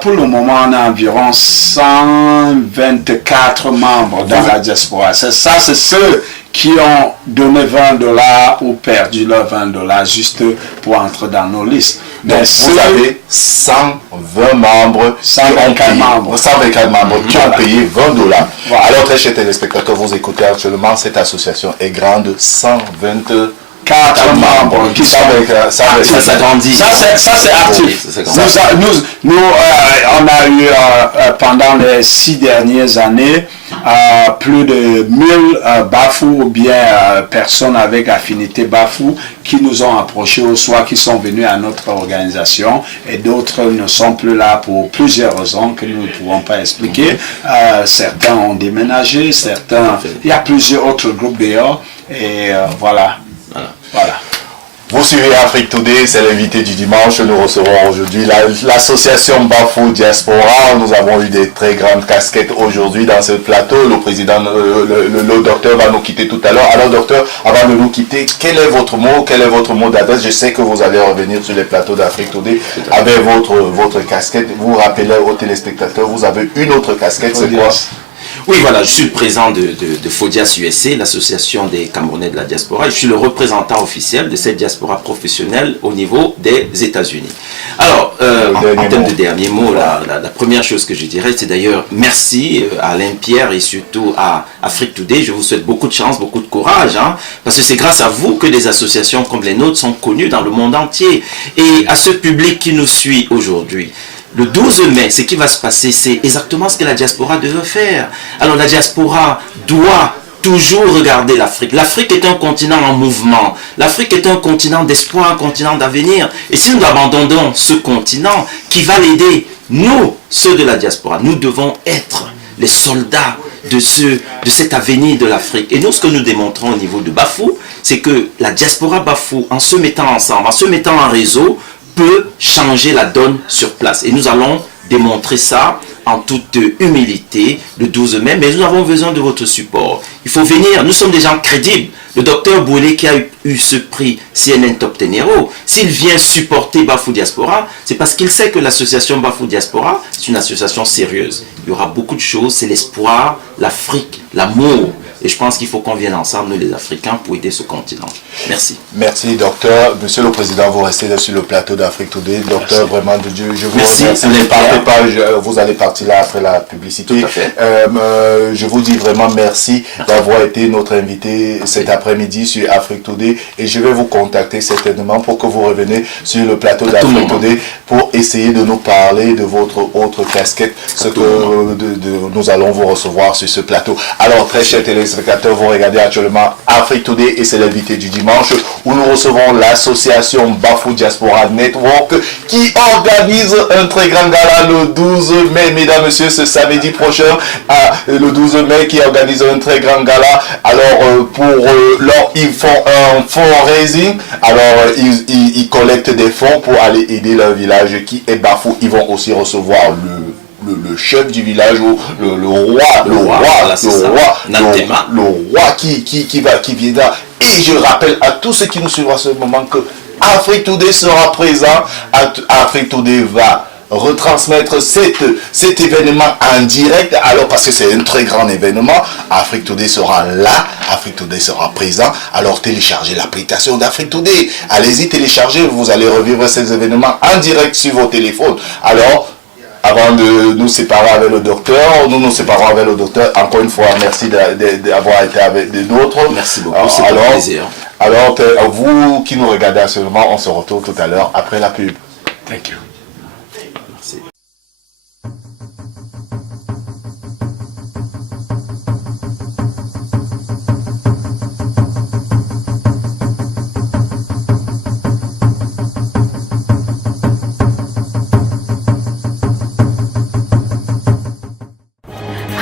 Pour le moment, on a environ 124 membres dans la diaspora. C'est ceux qui ont donné $20 ou perdu leurs $20 juste pour entrer dans nos listes. Donc, vous avez 120 membres, 124 membres. 124 membres qui ont Voilà. payé $20. Voilà. Alors, très chers téléspectateurs, vous écoutez actuellement, cette association est grande, 124 membres. qui sont Ça s'agrandit. Ça, c'est actif. Ça s'agrandit. On a eu, pendant les 6 dernières années, plus de 1000 Bafou ou bien personnes avec affinité Bafou qui nous ont approchés, ou soit qui sont venus à notre organisation, et d'autres ne sont plus là pour plusieurs raisons que nous ne pouvons pas expliquer. Certains ont déménagé, certains... Il y a plusieurs autres groupes dehors, et voilà. Vous suivez Afrique Today, c'est l'invité du dimanche. Nous recevons aujourd'hui l'association Bafou Diaspora. Nous avons eu des très grandes casquettes aujourd'hui dans ce plateau. Le président, le docteur va nous quitter tout à l'heure. Alors docteur, avant de nous quitter, quel est votre mot d'adresse? Je sais que vous allez revenir sur les plateaux d'Afrique Today avec votre casquette. Vous rappelez aux téléspectateurs, vous avez une autre casquette, c'est quoi? Oui, voilà, je suis le président de FODIAS USA, l'association des Camerounais de la diaspora, et je suis le représentant officiel de cette diaspora professionnelle au niveau des États-Unis. Alors, en termes de dernier mot, la première chose que je dirais, c'est d'ailleurs merci à Alain Pierre et surtout à Afrique Today. Je vous souhaite beaucoup de chance, beaucoup de courage, hein, parce que c'est grâce à vous que des associations comme les nôtres sont connues dans le monde entier. Et à ce public qui nous suit aujourd'hui, le 12 mai, ce qui va se passer, c'est exactement ce que la diaspora devait faire. Alors la diaspora doit toujours regarder l'Afrique. L'Afrique est un continent en mouvement. L'Afrique est un continent d'espoir, un continent d'avenir. Et si nous abandonnons ce continent, qui va l'aider? Nous, ceux de la diaspora, nous devons être les soldats de cet avenir de l'Afrique. Et nous, ce que nous démontrons au niveau de Bafou, c'est que la diaspora Bafou, en se mettant ensemble, en se mettant en réseau, peut changer la donne sur place. Et nous allons démontrer ça en toute humilité le 12 mai, mais nous avons besoin de votre support. Il faut venir, nous sommes des gens crédibles. Le docteur Bouélé qui a eu ce prix CNN Top 10 Hero, s'il vient supporter Bafou Diaspora, c'est parce qu'il sait que l'association Bafou Diaspora, c'est une association sérieuse. Il y aura beaucoup de choses, c'est l'espoir, l'Afrique, l'amour. Et je pense qu'il faut qu'on vienne ensemble, nous les Africains, pour aider ce continent. Merci. Merci, docteur. Monsieur le Président, vous restez là sur le plateau d'Afrique Today. Docteur, vraiment de Dieu, je vous remercie. Ne partez pas, vous allez partir là après la publicité. Tout à fait. Je vous dis vraiment merci d'avoir été notre invité cet après-midi sur Afrique Today. Et je vais vous contacter certainement pour que vous reveniez sur le plateau d'Afrique Today pour essayer de nous parler de votre autre casquette, ce que nous allons vous recevoir sur ce plateau. Alors, très chers téléspectateurs, vous regardez actuellement Afrique Today et c'est l'invité du dimanche où nous recevons l'association Bafou Diaspora Network qui organise un très grand gala le 12 mai, mesdames, messieurs, ce samedi prochain, le 12 mai, qui organise un très grand gala. Alors, ils font un fundraising, alors ils collectent des fonds pour aller aider leur village qui est Bafou. Ils vont aussi recevoir le chef du village, ou le roi qui viendra. Et je rappelle à tous ceux qui nous suivent à ce moment que Afrique Today sera présent. Afrique Today va retransmettre cet événement en direct, alors parce que c'est un très grand événement. Afrique Today sera là, Afrique Today sera présent. Alors téléchargez l'application d'Afrique Today, allez-y, téléchargez, vous allez revivre ces événements en direct sur vos téléphones. Alors, avant de nous séparer avec le docteur, nous séparons avec le docteur. Encore une fois, merci d'avoir été avec d'autres. Merci beaucoup, c'est un plaisir. Alors, vous qui nous regardez actuellement, on se retrouve tout à l'heure après la pub. Thank you. Merci.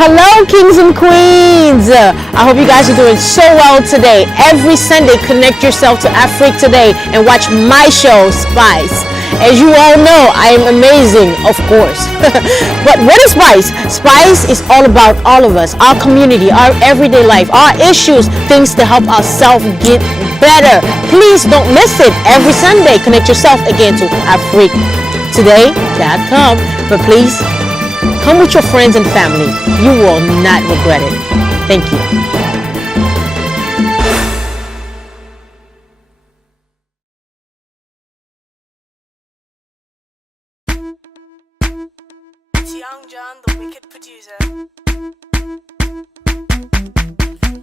Hello, kings and queens. I hope you guys are doing so well today. Every Sunday, connect yourself to Afrique Today and watch my show, Spice. As you all know, I am amazing, of course. But what is Spice? Spice is all about all of us, our community, our everyday life, our issues, things to help ourselves get better. Please don't miss it every Sunday. Connect yourself again to africtoday.com. But please, come with your friends and family. You will not regret it. Thank you. It's Young John, the wicked producer.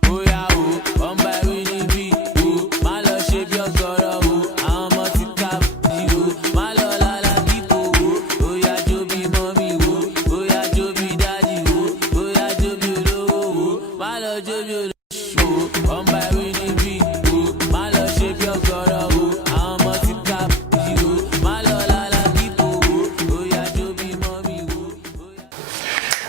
Oh yeah, oh, one by Winnie B, oh, my love shape your girl, oh, I'm a tika, oh, my love la la people, oh yeah, Joby mommy, oh yeah, Joby daddy, oh yeah, Joby low, oh, my love Joby low, one by Winnie B, oh, my love shape your girl, oh, I'm a tika, oh, my love la la people, oh yeah, Joby mommy, oh yeah.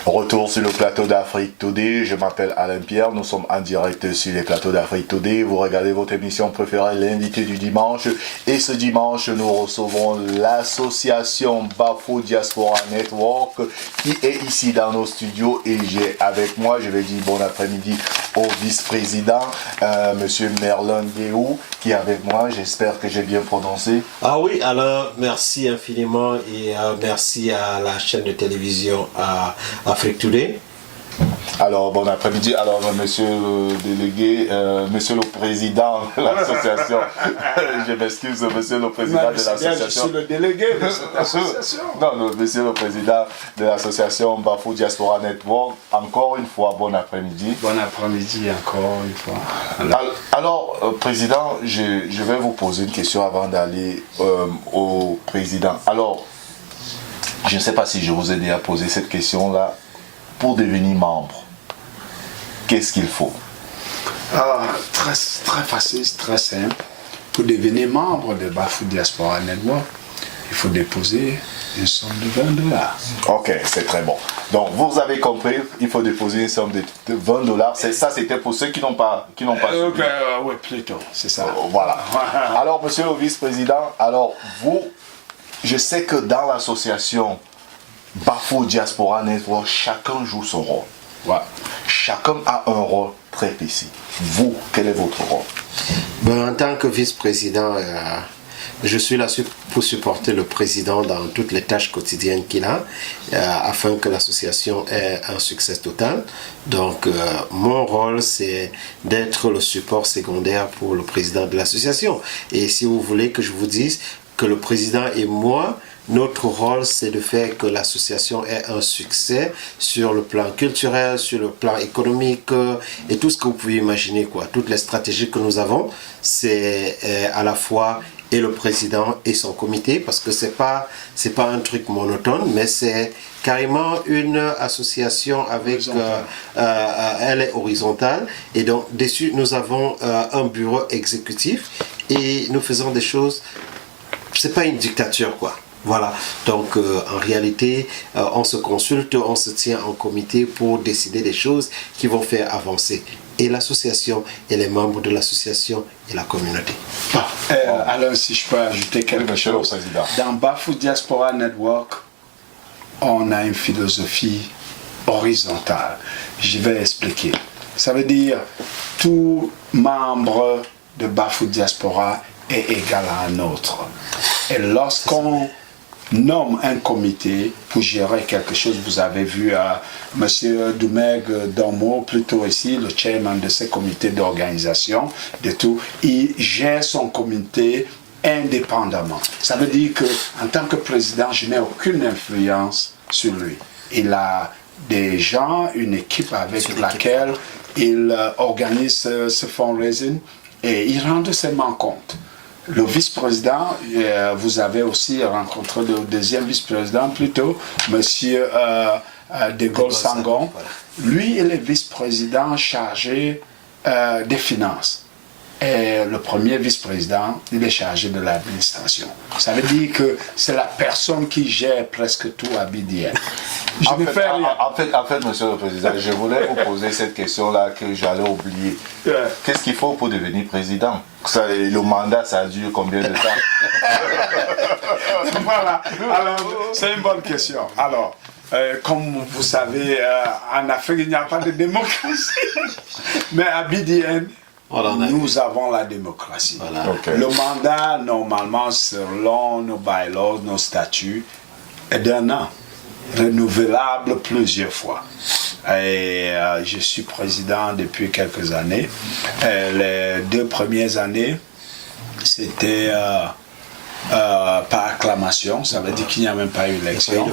Retour sur le plateau d'Afrique Today, je m'appelle Alain Pierre, nous sommes en direct sur les plateaux d'Afrique Today, vous regardez votre émission préférée, l'invité du dimanche, et ce dimanche nous recevons l'association Bafou Diaspora Network qui est ici dans nos studios et j'ai avec moi, je vais dire bon après-midi au vice-président, monsieur Merlin Guéhou qui est avec moi, j'espère que j'ai bien prononcé. Ah oui, alors merci infiniment et merci à la chaîne de télévision Afrique Today. Alors, bon après-midi. Alors, monsieur le délégué, monsieur le président de l'association, je m'excuse, monsieur le président de l'association. Je suis le délégué de cette association. Non, monsieur le président de l'association Bafou Diaspora Network, encore une fois, bon après-midi. Bon après-midi encore une fois. Alors, président, je vais vous poser une question avant d'aller au président. Alors, je ne sais pas si je vous ai déjà posé cette question-là. Pour devenir membre, qu'est-ce qu'il faut? Très facile, très simple. Pour devenir membre de Bafou Diaspora Network, il faut déposer une somme de $20. Ok, c'est très bon. Donc, vous avez compris, il faut déposer une somme de $20. Ça, c'était pour ceux qui n'ont pas suivi. Oui, plutôt, c'est ça. Voilà. Alors, monsieur le vice-président, alors vous, je sais que dans l'association Bafou Diaspora Network, chacun joue son rôle. Ouais. Chacun a un rôle très précis. Vous, quel est votre rôle? En tant que vice-président, je suis là pour supporter le président dans toutes les tâches quotidiennes qu'il a, afin que l'association ait un succès total. Donc, mon rôle, c'est d'être le support secondaire pour le président de l'association. Et si vous voulez que je vous dise que le président et moi, notre rôle, c'est de faire que l'association ait un succès sur le plan culturel, sur le plan économique et tout ce que vous pouvez imaginer, quoi. Toutes les stratégies que nous avons, c'est à la fois et le président et son comité, parce que c'est pas un truc monotone, mais c'est carrément une association avec elle est horizontale, et donc dessus nous avons un bureau exécutif et nous faisons des choses. C'est pas une dictature, quoi. Voilà, donc en réalité, on se consulte, on se tient en comité pour décider des choses qui vont faire avancer et l'association et les membres de l'association et la communauté. Alors, si je peux ajouter quelque chose, dans Bafou Diaspora Network, on a une philosophie horizontale. Je vais expliquer. Ça veut dire tout membre de Bafou Diaspora est égal à un autre. Et lorsqu'on nomme un comité pour gérer quelque chose, vous avez vu M. Doumeg Dormo, plutôt ici, le chairman de ce comité d'organisation, de tout, il gère son comité indépendamment. Ça veut dire qu'en tant que président, je n'ai aucune influence sur lui. Il a des gens, une équipe avec laquelle il organise ce fundraising et il rend seulement compte. Le vice-président, vous avez aussi rencontré le deuxième vice-président plutôt, M. De Gaulle Sangon. Lui, il est vice-président chargé des finances. Et le premier vice-président, il est chargé de l'administration. Ça veut dire que c'est la personne qui gère presque tout à BDN. En fait, monsieur le président, je voulais vous poser cette question-là que j'allais oublier. Qu'est-ce qu'il faut pour devenir président? Le mandat, ça dure combien de temps? Voilà, alors c'est une bonne question. Alors, comme vous savez, en Afrique, il n'y a pas de démocratie. Mais à BDN, nous avons la démocratie. Voilà. Ok. Le mandat, normalement, selon nos bylaws, nos statuts, est d'1 an, renouvelable plusieurs fois. Et je suis président depuis quelques années. Les 2 premières années, c'était par acclamation, ça veut dire qu'il n'y a même pas eu d'élection.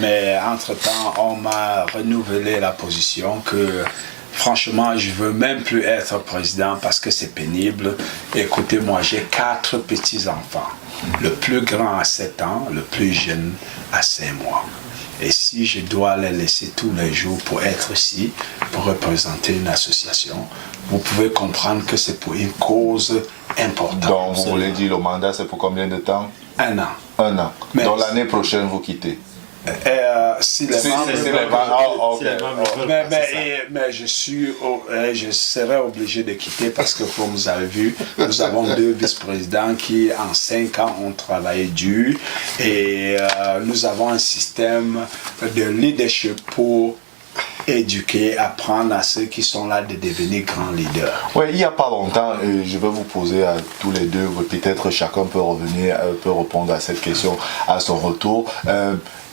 Mais entre-temps, on m'a renouvelé la position que franchement, je ne veux même plus être président parce que c'est pénible. Écoutez, moi, j'ai 4 petits-enfants. Le plus grand a 7 ans, le plus jeune a 5 mois. Et si je dois les laisser tous les jours pour être ici, pour représenter une association, vous pouvez comprendre que c'est pour une cause importante. Donc, vous voulez dire, le mandat, c'est pour combien de temps? 1 an. 1 an. Mais donc, l'année prochaine, vous quittez. Si les mais je serai obligé de quitter parce que, comme vous avez vu, nous avons 2 vice-présidents qui, en 5 ans, ont travaillé dur et nous avons un système de leadership pour éduquer, apprendre à ceux qui sont là de devenir grands leaders. Oui, il n'y a pas longtemps, je vais vous poser à tous les deux, peut-être chacun peut revenir, peut répondre à cette question à son retour.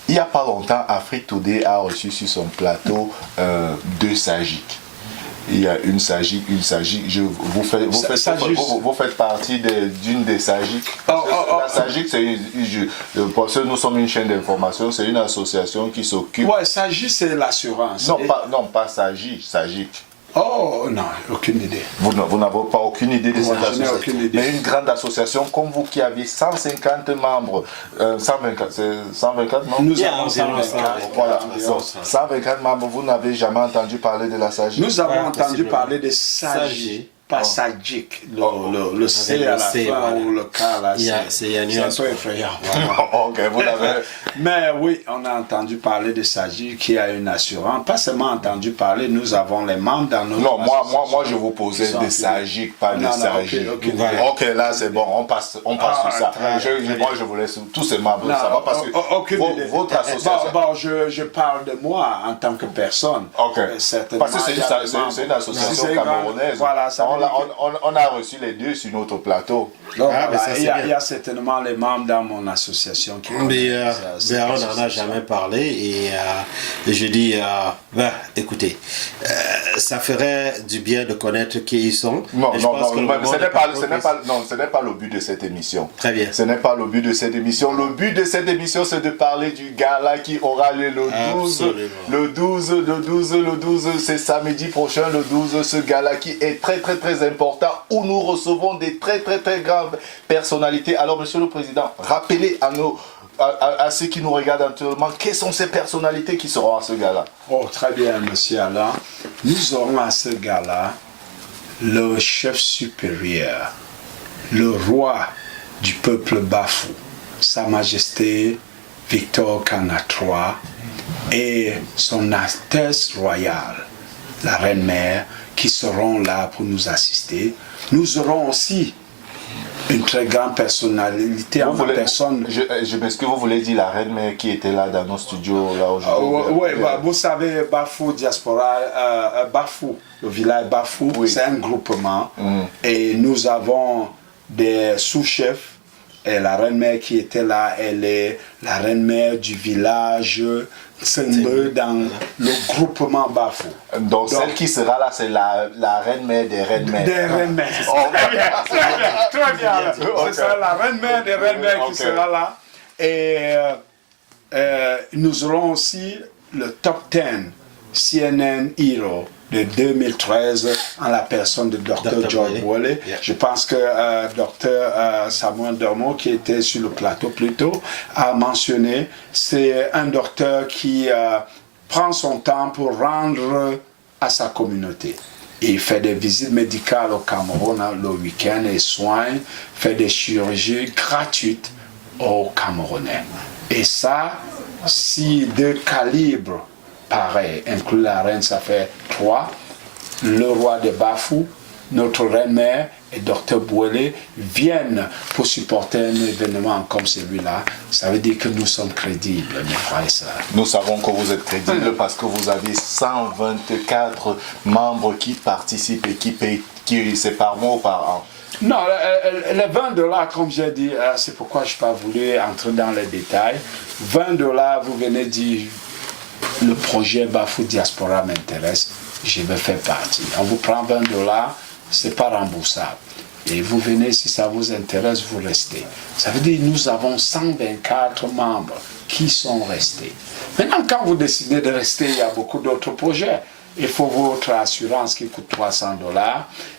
Il n'y a pas longtemps, Afrique Today a reçu sur son plateau 2 SAGIC. Il y a une SAGIC. Vous faites partie d'une des SAGIC. La SAGIC, parce que nous sommes une chaîne d'information, c'est une association qui s'occupe... Oui, SAGIC, c'est l'assurance. Non, pas SAGIC. Oh non, aucune idée. Vous n'avez pas aucune idée de cette association. Aucune idée. Mais une grande association comme vous qui avez 150 membres, 124, c'est 124 membres. Nous avons 124. Voilà, 124 membres, vous n'avez jamais entendu parler de la SAGIC? Nous avons entendu parler de SAGIC. Pas SAGIC, le C à la fin ou le K là, c'est un peu effrayant. Ok, vous l'avez. Mais oui, on a entendu parler de SAGIC qui a une assurance. Pas seulement entendu parler, nous avons les membres dans notre Non, moi je vous posais des SAGIC, pas des SAGIC. Ok, là c'est bon, on passe sur ça. Moi je vous laisse tous ces membres, ça va parce que votre association. Bon, je parle de moi en tant que personne. Ok. Parce que c'est une association camerounaise. Voilà, ça on a reçu les 2 sur notre plateau. il y a certainement les membres dans mon association qui mais on n'en a jamais parlé et je dis écoutez, ça ferait du bien de connaître qui ils sont. Non, ce n'est pas le but de cette émission. Très bien. Ce n'est pas le but de cette émission. Le but de cette émission, c'est de parler du gala qui aura lieu le 12. Le 12, c'est samedi prochain, le 12, ce gala qui est très important, où nous recevons des très grandes personnalités. Alors, Monsieur le Président, rappelez à ceux qui nous regardent actuellement, quelles sont ces personnalités qui seront à ce gala? Oh, très bien, Monsieur Alain. Nous aurons à ce gala le chef supérieur, le roi du peuple Bafou, Sa Majesté Victor Kana III et son Altesse royale, la Reine-Mère, qui seront là pour nous assister. Nous aurons aussi une très grande personnalité en personne. Je m'excuse, vous voulez dire la Reine-Mère qui était là dans nos studios là aujourd'hui? Oui, vous savez, Bafou Diaspora, Bafou, le village Bafou, c'est un groupement. Et nous avons des sous-chefs. Et la Reine-Mère qui était là, elle est la Reine-Mère du village Tsengbe dans le groupement Bafou. Donc celle qui sera là, c'est la Reine-Mère des Reines-Mères. Des Reines-Mères. Très bien. C'est ça, la Reine-Mère des Reines-Mères qui sera là. Et nous aurons aussi le top 10 CNN Hero de 2013 en la personne de Dr. George Boiley. Je pense que Dr. Samuel Dermot, qui était sur le plateau plus tôt, a mentionné, c'est un docteur qui prend son temps pour rendre à sa communauté. Il fait des visites médicales au Cameroun le week-end et soigne, fait des chirurgies gratuites aux Camerounais. Et ça, si 2 calibres pareil, inclus la reine, ça fait 3. Le roi de Bafou notre reine-mère et Dr Bouele viennent pour supporter un événement comme celui-là, ça veut dire que nous sommes crédibles, mes frères et sœurs. Nous savons que vous êtes crédibles parce que vous avez 124 membres qui participent et qui payent, c'est par mois ou par an. Non, les $20, comme j'ai dit, c'est pourquoi je n'ai pas voulu entrer dans les détails. $20, vous venez dire, le projet Bafou Diaspora m'intéresse, je vais faire partie. On vous prend $20, ce n'est pas remboursable. Et vous venez, si ça vous intéresse, vous restez. Ça veut dire que nous avons 124 membres qui sont restés. Maintenant, quand vous décidez de rester, il y a beaucoup d'autres projets. Il faut votre assurance qui coûte $300.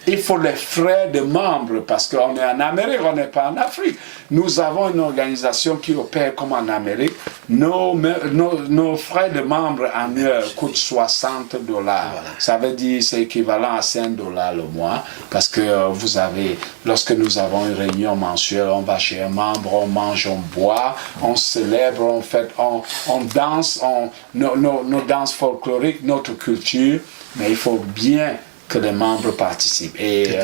Il faut les frais de membres parce qu'on est en Amérique, on n'est pas en Afrique. Nous avons une organisation qui opère comme en Amérique. Nos frais de membres annuels coûtent $60. Ça veut dire c'est équivalent à $5 le mois parce que vous avez, lorsque nous avons une réunion mensuelle, on va chez un membre, on mange, on boit, on célèbre, on fête, on danse, nos danses folkloriques, notre culture. Mais il faut bien que les membres participent. Et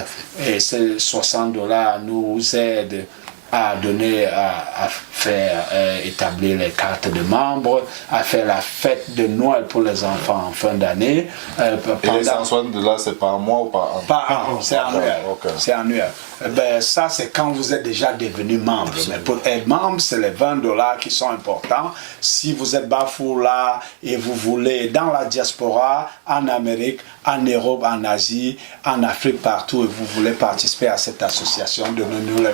ces $60 nous aident à donner, à faire établir les cartes de membres, à faire la fête de Noël pour les enfants en fin d'année. Et les $160, c'est par mois ou par an? Par an, c'est annuel. Okay. C'est annuel. Ça, c'est quand vous êtes déjà devenu membre. Mais pour être membre, c'est les $20 qui sont importants. Si vous êtes Bafou là et vous voulez dans la diaspora, en Amérique, en Europe, en Asie, en Afrique, partout, et vous voulez participer à cette association, donnez-nous les $20.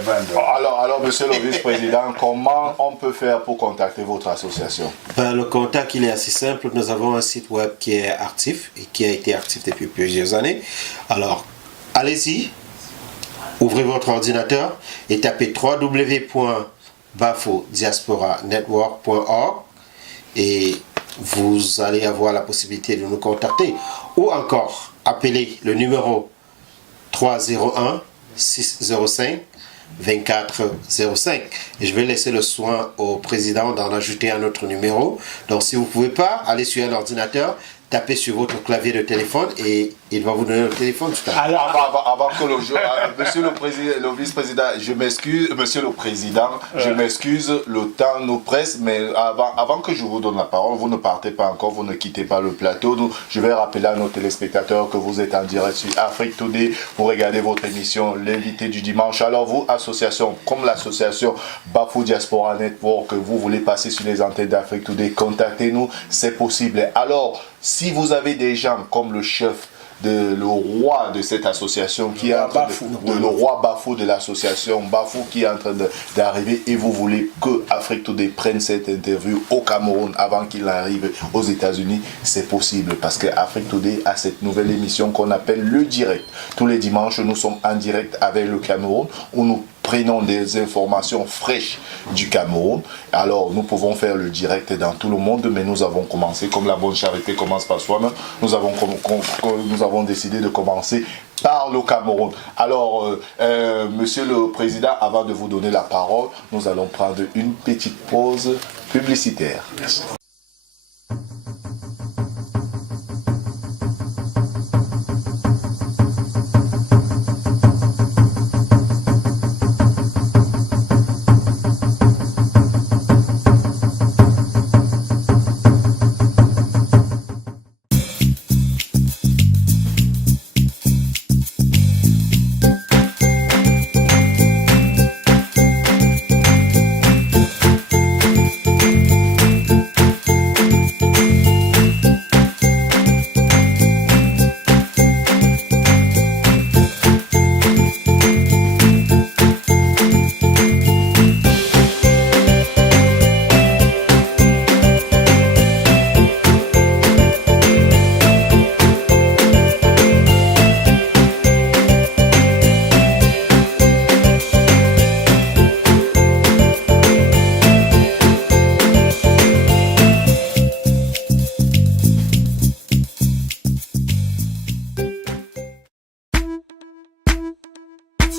Alors, monsieur le vice-président, comment on peut faire pour contacter votre association? Le contact, il est assez simple. Nous avons un site web qui est actif et qui a été actif depuis plusieurs années. Alors, allez-y, ouvrez votre ordinateur et tapez www.bafodiasporanetwork.org et vous allez avoir la possibilité de nous contacter. Ou encore, appelez le numéro 301-605-2405. Et je vais laisser le soin au président d'en ajouter un autre numéro. Donc si vous ne pouvez pas, allez sur un ordinateur, tapez sur votre clavier de téléphone et il va vous donner le téléphone tout à l'heure. Alors, avant que le jeu, monsieur le président, le vice-président, je m'excuse, monsieur le président, je m'excuse, le temps nous presse, mais avant que je vous donne la parole, vous ne partez pas encore, vous ne quittez pas le plateau. Je vais rappeler à nos téléspectateurs que vous êtes en direct sur Afrique Today pour regarder votre émission, l'invité du dimanche. Alors vous, association, comme l'association Bafou Diaspora Network, vous voulez passer sur les antennes d'Afrique Today, contactez-nous, c'est possible. Alors, si vous avez des gens comme le chef, le roi de cette association qui est en train le roi Bafou de l'association Bafou qui est en train d'arriver et vous voulez que Afrique Today prenne cette interview au Cameroun avant qu'il arrive aux États-Unis, c'est possible parce que Afrique Today a cette nouvelle émission qu'on appelle le direct. Tous les dimanches, nous sommes en direct avec le Cameroun où nous prenons des informations fraîches du Cameroun. Alors, nous pouvons faire le direct dans tout le monde, mais nous avons commencé, comme la bonne charité commence par soi-même, nous avons décidé de commencer par le Cameroun. Alors, monsieur le président, avant de vous donner la parole, nous allons prendre une petite pause publicitaire. Merci.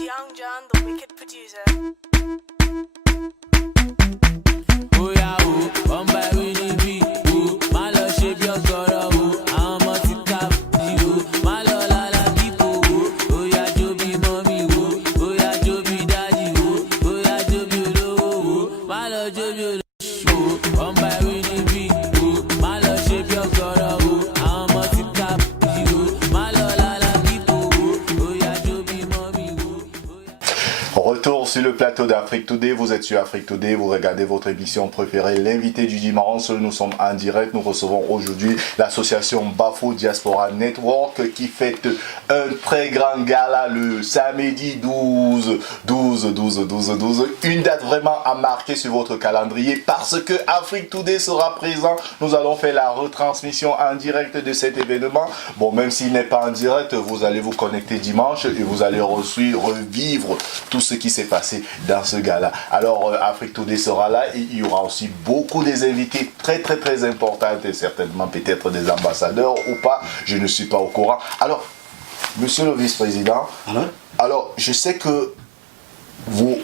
Young John, the wicked producer. Oh yeah, oh, one by Winnie B. Oh, my love shape your girl. Oh, I'm a tika. Oh, my love la la people. Oh, yeah, sur le plateau d'Afrique Today, vous êtes sur Afrique Today, vous regardez votre émission préférée, l'invité du dimanche. Nous sommes en direct, nous recevons aujourd'hui l'association Bafou Diaspora Network qui fête un très grand gala le samedi 12. Une date vraiment à marquer sur votre calendrier parce que Afrique Today sera présent. Nous allons faire la retransmission en direct de cet événement. Bon, même s'il n'est pas en direct, vous allez vous connecter dimanche et vous allez revivre tout ce qui s'est passé dans ce gala. Alors Afrique Today sera là et il y aura aussi beaucoup des invités très importants et certainement peut-être des ambassadeurs ou pas, je ne suis pas au courant. Alors, monsieur le vice-président, alors je sais que vous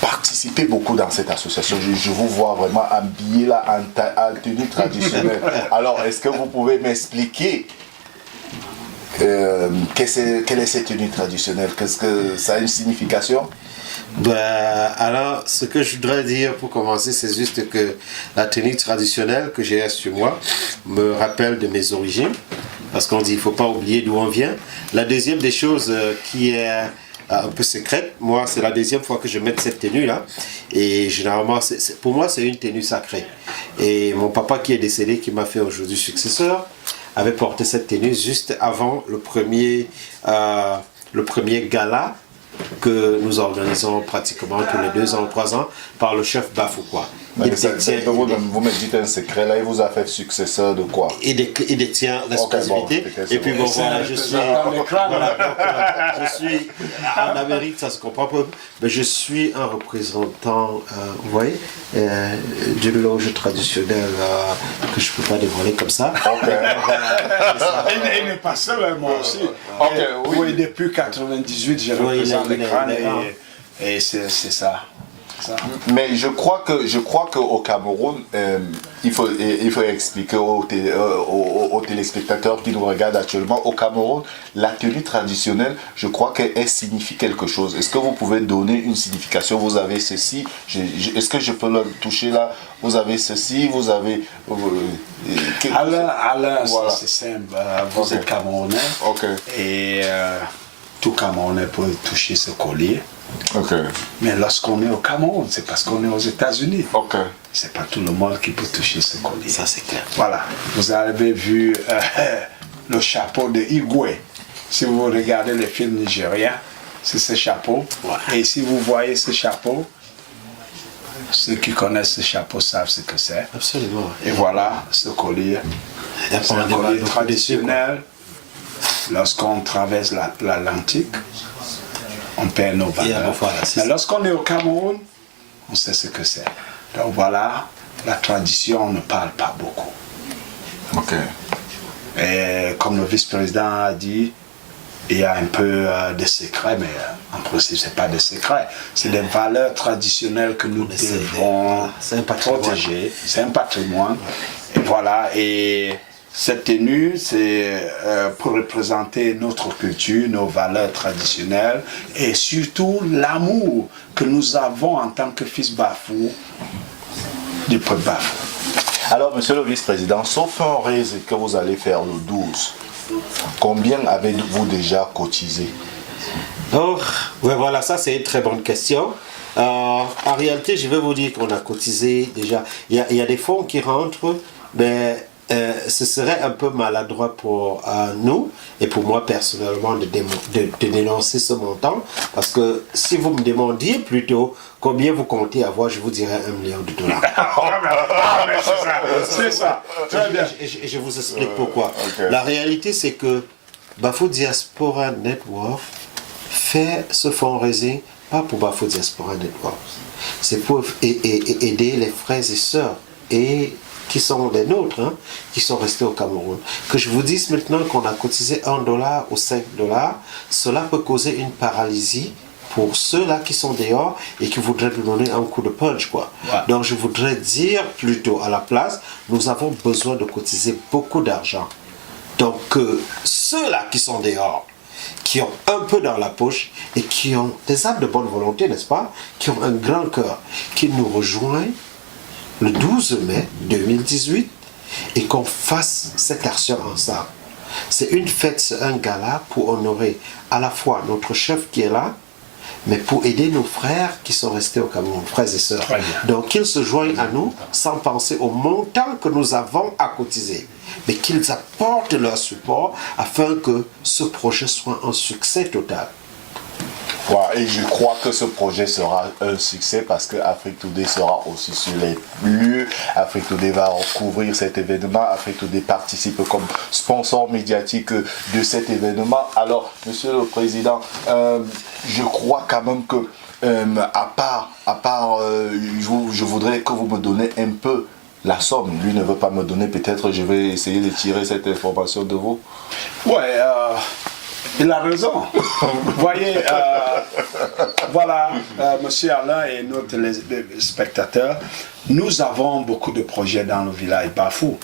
participez beaucoup dans cette association. Je vous vois vraiment habillé là en tenue traditionnelle. Alors, est-ce que vous pouvez m'expliquer quelle est cette tenue traditionnelle? Qu'est-ce que ça a une signification? Alors, ce que je voudrais dire pour commencer, c'est juste que la tenue traditionnelle que j'ai sur moi me rappelle de mes origines, parce qu'on dit qu'il ne faut pas oublier d'où on vient. La deuxième des choses qui est un peu secrète, moi, c'est la deuxième fois que je mets cette tenue-là, et généralement, pour moi, c'est une tenue sacrée. Et mon papa qui est décédé, qui m'a fait aujourd'hui successeur, avait porté cette tenue juste avant le premier gala que nous organisons pratiquement tous les 2 ans, 3 ans par le chef Bafou, quoi. Vous me dites un secret là, il vous a fait successeur de quoi? Il détient l'exclusivité. Et puis bon, voilà, je suis en Amérique, ça se comprend pas, mais je suis un représentant, vous voyez, d'une loge traditionnelle que je ne peux pas dévoiler comme ça. Il n'est pas seul, moi aussi. Oui, depuis 98, je représente l'écran et c'est ça. Mais je crois qu'au Cameroun, il faut expliquer aux téléspectateurs qui nous regardent actuellement, au Cameroun, la tenue traditionnelle, je crois qu'elle signifie quelque chose. Est-ce que vous pouvez donner une signification? Vous avez ceci, est-ce que je peux le toucher là? Vous avez ceci, vous avez... Alain, voilà. C'est simple, vous êtes Camerounais, et tout Camerounais peut toucher ce collier. Mais lorsqu'on est au Cameroun, c'est parce qu'on est aux États-Unis. C'est pas tout le monde qui peut toucher ce collier. Ça, c'est clair. Voilà. Vous avez vu le chapeau de Igwe. Si vous regardez les films nigériens, c'est ce chapeau. Et si vous voyez ce chapeau, ceux qui connaissent ce chapeau savent ce que c'est. Absolument. Et voilà ce collier. C'est un collier traditionnel. Lorsqu'on traverse l'Atlantique, on perd nos valeurs. Mais lorsqu'on est au Cameroun, on sait ce que c'est. Donc voilà, la tradition ne parle pas beaucoup. Et comme le vice-président a dit, il y a un peu de secret, mais en principe, ce n'est pas de secret. C'est des valeurs traditionnelles que nous devons protéger. C'est un patrimoine. Et voilà, et cette tenue, c'est pour représenter notre culture, nos valeurs traditionnelles et surtout l'amour que nous avons en tant que fils Bafou du peuple Bafou. Alors, monsieur le vice-président, sauf un raise que vous allez faire le 12, combien avez-vous déjà cotisé? Voilà, ça c'est une très bonne question. En réalité, je vais vous dire qu'on a cotisé déjà. Il y a des fonds qui rentrent, mais ce serait un peu maladroit pour nous et pour moi personnellement de dénoncer ce montant, parce que si vous me demandiez plutôt combien vous comptez avoir, je vous dirais $1 million. C'est ça, très bien. Et je vous explique pourquoi. La réalité, c'est que Bafou Diaspora Network fait ce fundraising pas pour Bafou Diaspora Network, c'est pour aider les frères et sœurs et qui sont les nôtres, qui sont restés au Cameroun. Que je vous dise maintenant qu'on a cotisé $1 ou $5, cela peut causer une paralysie pour ceux-là qui sont dehors et qui voudraient nous donner un coup de punch, quoi. Donc je voudrais dire plutôt à la place, nous avons besoin de cotiser beaucoup d'argent. Donc ceux-là qui sont dehors, qui ont un peu dans la poche et qui ont des âmes de bonne volonté, n'est-ce pas, qui ont un grand cœur, qui nous rejoignent le 12 mai 2018 et qu'on fasse cette action ensemble. C'est une fête, c'est un gala pour honorer à la fois notre chef qui est là mais pour aider nos frères qui sont restés au Cameroun, frères et sœurs. Très bien. Donc qu'ils se joignent à nous sans penser au montant que nous avons à cotiser, mais qu'ils apportent leur support afin que ce projet soit un succès total. Voilà, et je crois que ce projet sera un succès parce que Afrique Today sera aussi sur les lieux. Afrique Today va couvrir cet événement. Afrique Today participe comme sponsor médiatique de cet événement. Alors, Monsieur le Président, je crois quand même que je voudrais que vous me donnez un peu la somme. Lui ne veut pas me donner, peut-être je vais essayer de tirer cette information de vous. Ouais, il a raison. Vous voyez, voilà, Monsieur Alain et nos téléspectateurs, nous avons beaucoup de projets dans le village Bafou.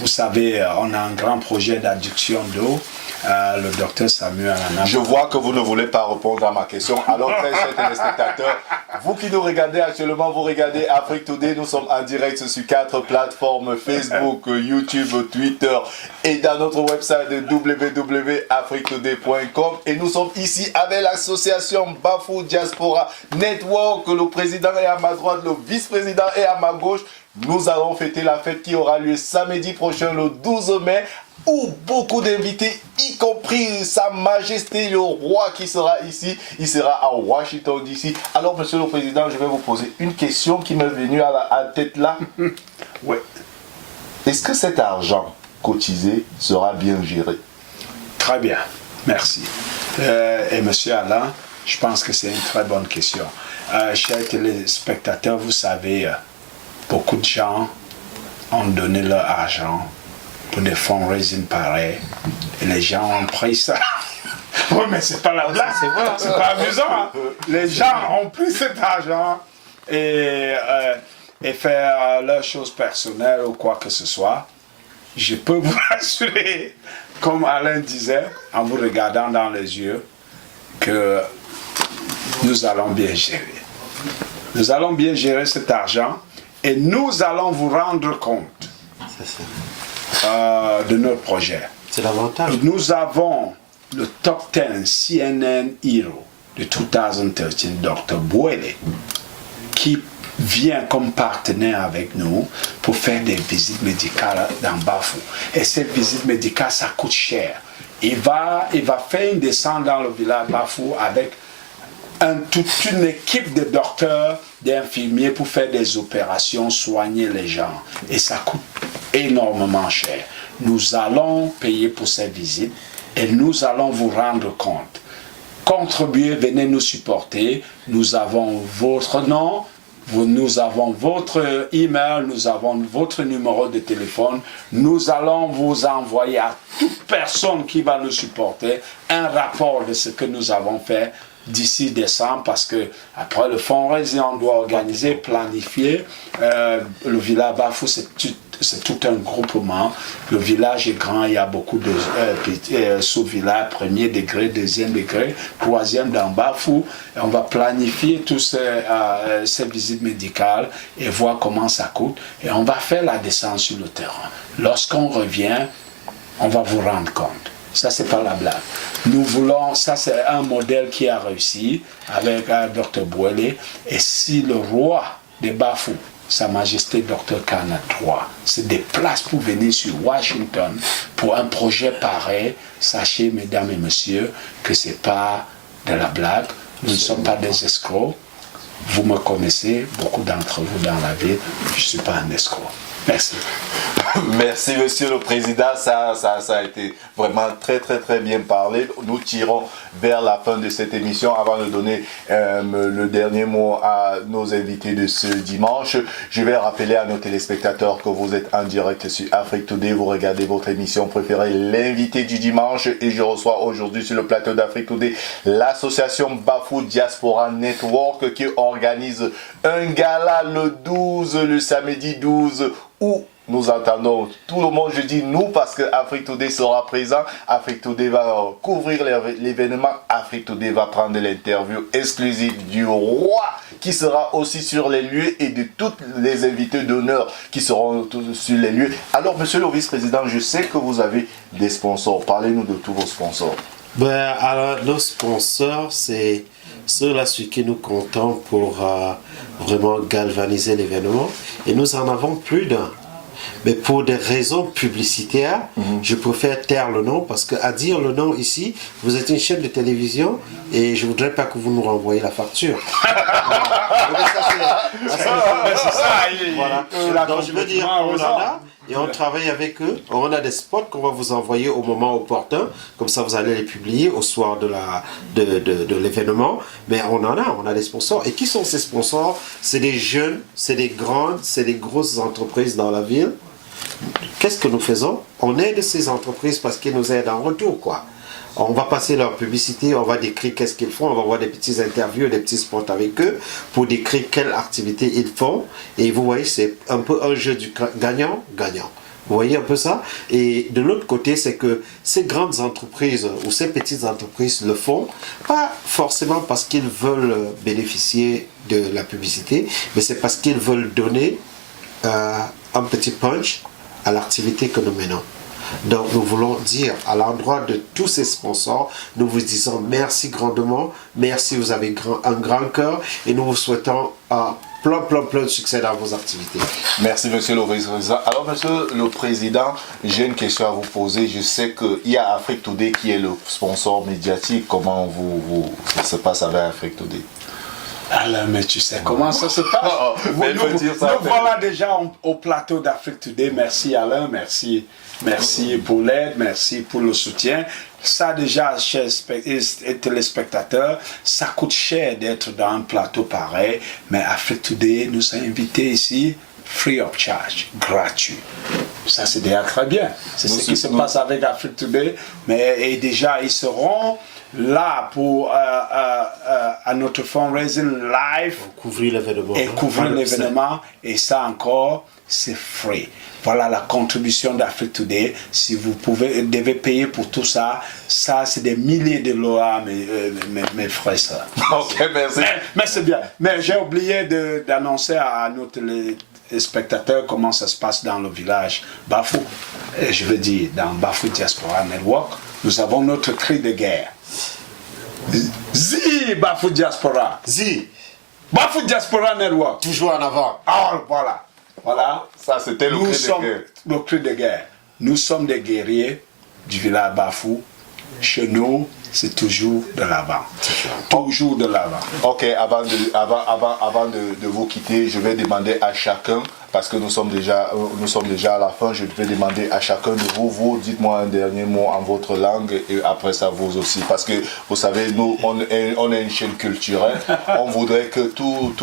Vous savez, on a un grand projet d'adduction d'eau. Le docteur Samuel en a... Je vois que vous ne voulez pas répondre à ma question. Alors, très chers téléspectateurs, vous qui nous regardez actuellement, vous regardez Afrique Today. Nous sommes en direct sur 4 plateformes, Facebook, YouTube, Twitter et dans notre website www.afriquetoday.com. Et nous sommes ici avec l'association Bafou Diaspora Network. Le président est à ma droite, le vice-président est à ma gauche. Nous allons fêter la fête qui aura lieu samedi prochain, le 12 mai. Où beaucoup d'invités, y compris Sa Majesté le Roi qui sera ici, il sera à Washington DC. Alors, Monsieur le Président, je vais vous poser une question qui m'est venue à la tête là. Oui. Est-ce que cet argent cotisé sera bien géré? Très bien, merci. Et Monsieur Alain, je pense que c'est une très bonne question. Chers téléspectateurs, vous savez, beaucoup de gens ont donné leur argent pour des fundraising pareils. Et les gens ont pris ça. Oui, mais c'est pas la blague. C'est pas amusant. Hein? Les gens ont pris cet argent et faire leurs choses personnelles ou quoi que ce soit. Je peux vous rassurer, comme Alain disait, en vous regardant dans les yeux, que nous allons bien gérer. Nous allons bien gérer cet argent et nous allons vous rendre compte de notre projet. C'est l'avantage. Nous avons le top 10 CNN Hero de 2013, Dr. Boele, qui vient comme partenaire avec nous pour faire des visites médicales dans Bafou. Et ces visites médicales, ça coûte cher. Il va faire une descente dans le village Bafou avec toute une équipe de docteurs, d'infirmiers pour faire des opérations, soigner les gens. Et ça coûte énormément cher. Nous allons payer pour ces visites et nous allons vous rendre compte. Contribuez, venez nous supporter. Nous avons votre nom, nous avons votre email, nous avons votre numéro de téléphone. Nous allons vous envoyer à toute personne qui va nous supporter un rapport de ce que nous avons fait d'ici décembre, parce que après le fundraising, on doit organiser, planifier. Le village Bafou, c'est tout un groupement. Le village est grand, il y a beaucoup de sous-villages, premier degré, deuxième degré, troisième dans Bafou. Et on va planifier toutes ces visites médicales et voir comment ça coûte. Et on va faire la descente sur le terrain. Lorsqu'on revient, on va vous rendre compte. Ça, c'est pas la blague. Nous voulons, ça c'est un modèle qui a réussi avec Dr. Boele. Et si le roi de Bafou, Sa Majesté Dr. Kana III, se déplace pour venir sur Washington pour un projet pareil, sachez, mesdames et messieurs, que c'est pas de la blague. Nous ne sommes pas des escrocs. Vous me connaissez, beaucoup d'entre vous dans la ville, je ne suis pas un escroc. Merci. Merci, Monsieur le Président. Ça a été vraiment très bien parlé. Nous tirons vers la fin de cette émission. Avant de donner le dernier mot à nos invités de ce dimanche, je vais rappeler à nos téléspectateurs que vous êtes en direct sur Afrique Today. Vous regardez votre émission préférée, l'invité du dimanche. Et je reçois aujourd'hui sur le plateau d'Afrique Today l'association Bafou Diaspora Network qui organise un gala le samedi 12 où nous entendons tout le monde, je dis nous parce que Afrique Today sera présent, Afrique Today va couvrir l'événement, Afrique Today va prendre l'interview exclusive du roi qui sera aussi sur les lieux et de tous les invités d'honneur qui seront sur les lieux. Alors Monsieur le vice-président, je sais que vous avez des sponsors, parlez-nous de tous vos sponsors. Alors nos sponsors, c'est ceux-là sur qui nous comptons pour vraiment galvaniser l'événement. Et nous en avons plus d'un. Mais pour des raisons publicitaires, je préfère taire le nom parce qu'à dire le nom ici, vous êtes une chaîne de télévision et je ne voudrais pas que vous nous renvoyiez la facture. Voilà. Donc je veux dire, on en a et on travaille avec eux. On a des spots qu'on va vous envoyer au moment opportun. Comme ça, vous allez les publier au soir de l'événement. Mais on a des sponsors. Et qui sont ces sponsors? C'est des jeunes, c'est des grandes, c'est des grosses entreprises dans la ville. Qu'est-ce que nous faisons? On aide ces entreprises parce qu'ils nous aident en retour, quoi. On va passer leur publicité, on va décrire qu'est-ce qu'ils font, on va voir des petites interviews, des petits spots avec eux pour décrire quelle activité ils font. Et vous voyez, c'est un peu un jeu du gagnant-gagnant. Vous voyez un peu ça? Et de l'autre côté, c'est que ces grandes entreprises ou ces petites entreprises le font, pas forcément parce qu'ils veulent bénéficier de la publicité, mais c'est parce qu'ils veulent donner un petit punch à l'activité que nous menons. Donc nous voulons dire à l'endroit de tous ces sponsors, nous vous disons merci grandement, merci, vous avez un grand cœur et nous vous souhaitons plein de succès dans vos activités. Merci Monsieur le Président. Alors Monsieur le Président, j'ai une question à vous poser. Je sais qu'il y a Afrique Today qui est le sponsor médiatique. Comment ça se passe avec Afrique Today? Alors, mais tu sais comment ça se passe? Nous voilà déjà au plateau d'Afrique Today. Merci Alain, merci pour l'aide, merci pour le soutien. Ça déjà, chers téléspectateurs, ça coûte cher d'être dans un plateau pareil, mais Afrique Today nous a invités ici, free of charge, gratuit. Ça c'est déjà très bien. C'est ce qui se passe avec Afrique Today, et déjà ils seront là pour à notre fundraising live couvrir l'événement et ça encore c'est free. Voilà la contribution d'Afrique Today. Si vous devez payer pour tout ça, c'est des milliers de dollars, mes frères. Ok, merci. Mais c'est bien. Mais j'ai oublié d'annoncer à notre spectateurs comment ça se passe dans le village Bafou. Je veux dire, dans Bafou Diaspora Network, nous avons notre cri de guerre. Zi Bafou Diaspora. Zi Bafou Diaspora Network. Toujours en avant. Ah, voilà. Ça, c'était le cri de guerre. Le cri de guerre. Nous sommes des guerriers du village Bafou. Chez nous, c'est toujours de l'avant. Toujours de l'avant. Ok, avant de vous quitter, je vais demander à chacun, parce que nous sommes déjà à la fin, je vais demander à chacun de vous dites-moi un dernier mot en votre langue et après ça vous aussi. Parce que vous savez, nous, on est une chaîne culturelle. On voudrait que tout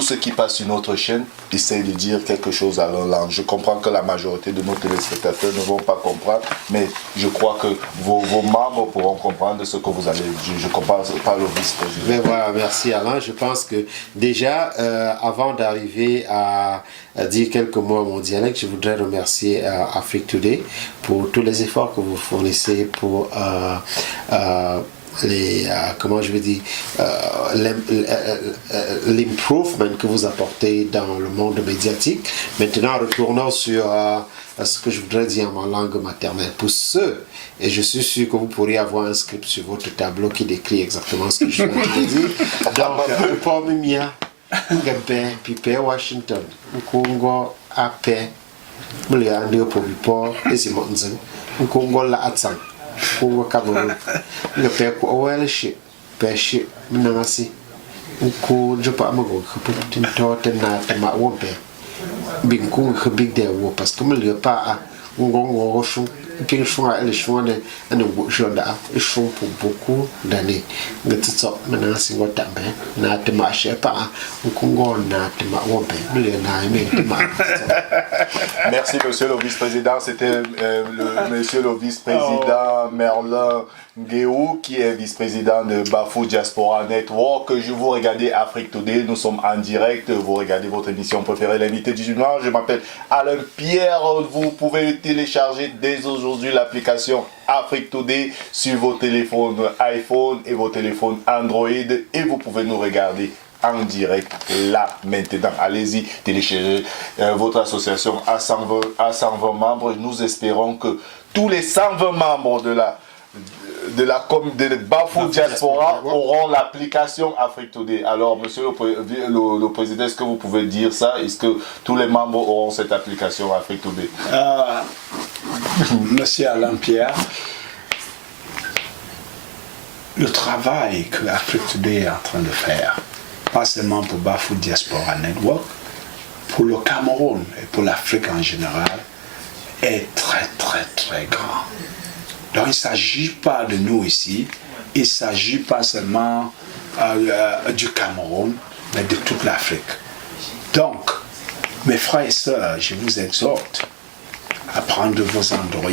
ce qui passe sur notre chaîne essaye de dire quelque chose à leur langue. Je comprends que la majorité de nos téléspectateurs ne vont pas comprendre, mais je crois que vos membres pourront comprendre ce que vous allez dire. Je comprends pas le vice-président. Mais voilà, merci Alain. Je pense que déjà, avant d'arriver à dire quelques mots à mon dialecte, je voudrais remercier Afrique Today pour tous les efforts que vous fournissez pour l'improvement que vous apportez dans le monde médiatique. Maintenant, retournons sur ce que je voudrais dire en ma langue maternelle. Pour ceux, et je suis sûr que vous pourriez avoir un script sur votre tableau qui décrit exactement ce que je suis en train de dire. Donc, pour Mimia, Gabin, Pipe, Washington, Nkongo, Ape, Muliande, Pobipo, Esimonzen, Nkongo La Atsang, Nkongo Cameroon, Gape, Owelshi, Peshi, Minangasi, Nko, Jopa Amago, Kaputin, Tena, Tema, Wompe, Binkung, Big Day, parce que Mulia Pa, Ngongo, King Shua, et Shwan, and Joda, et Shon pour beaucoup d'années. Gatso, Manasi, Watambe, Natema Shepa, Nkongo, Natema Wompe, Merci, monsieur le vice-président. C'était monsieur le vice-président Merlin Nguéou, qui est vice-président de Bafou Diaspora Network. Je vous regardez Afrique Today, nous sommes en direct. Vous regardez votre émission préférée, l'invité du dimanche. Je m'appelle Alain Pierre. Vous pouvez télécharger dès aujourd'hui l'application Afrique Today sur vos téléphones iPhone et vos téléphones Android. Et vous pouvez nous regarder en direct là maintenant. Allez-y, téléchargez votre association à 120 membres. Nous espérons que tous les 120 membres de la de Bafou Diaspora auront l'application Afrique Today. Alors, monsieur le président, est-ce que vous pouvez dire ça? Est-ce que tous les membres auront cette application Afrique Today? Monsieur Alain Pierre, le travail que Afrique Today est en train de faire, pas seulement pour Bafou Diaspora Network, pour le Cameroun et pour l'Afrique en général, est très très très grand. Donc il ne s'agit pas de nous ici, il ne s'agit pas seulement du Cameroun, mais de toute l'Afrique. Donc, mes frères et sœurs, je vous exhorte à prendre vos Android,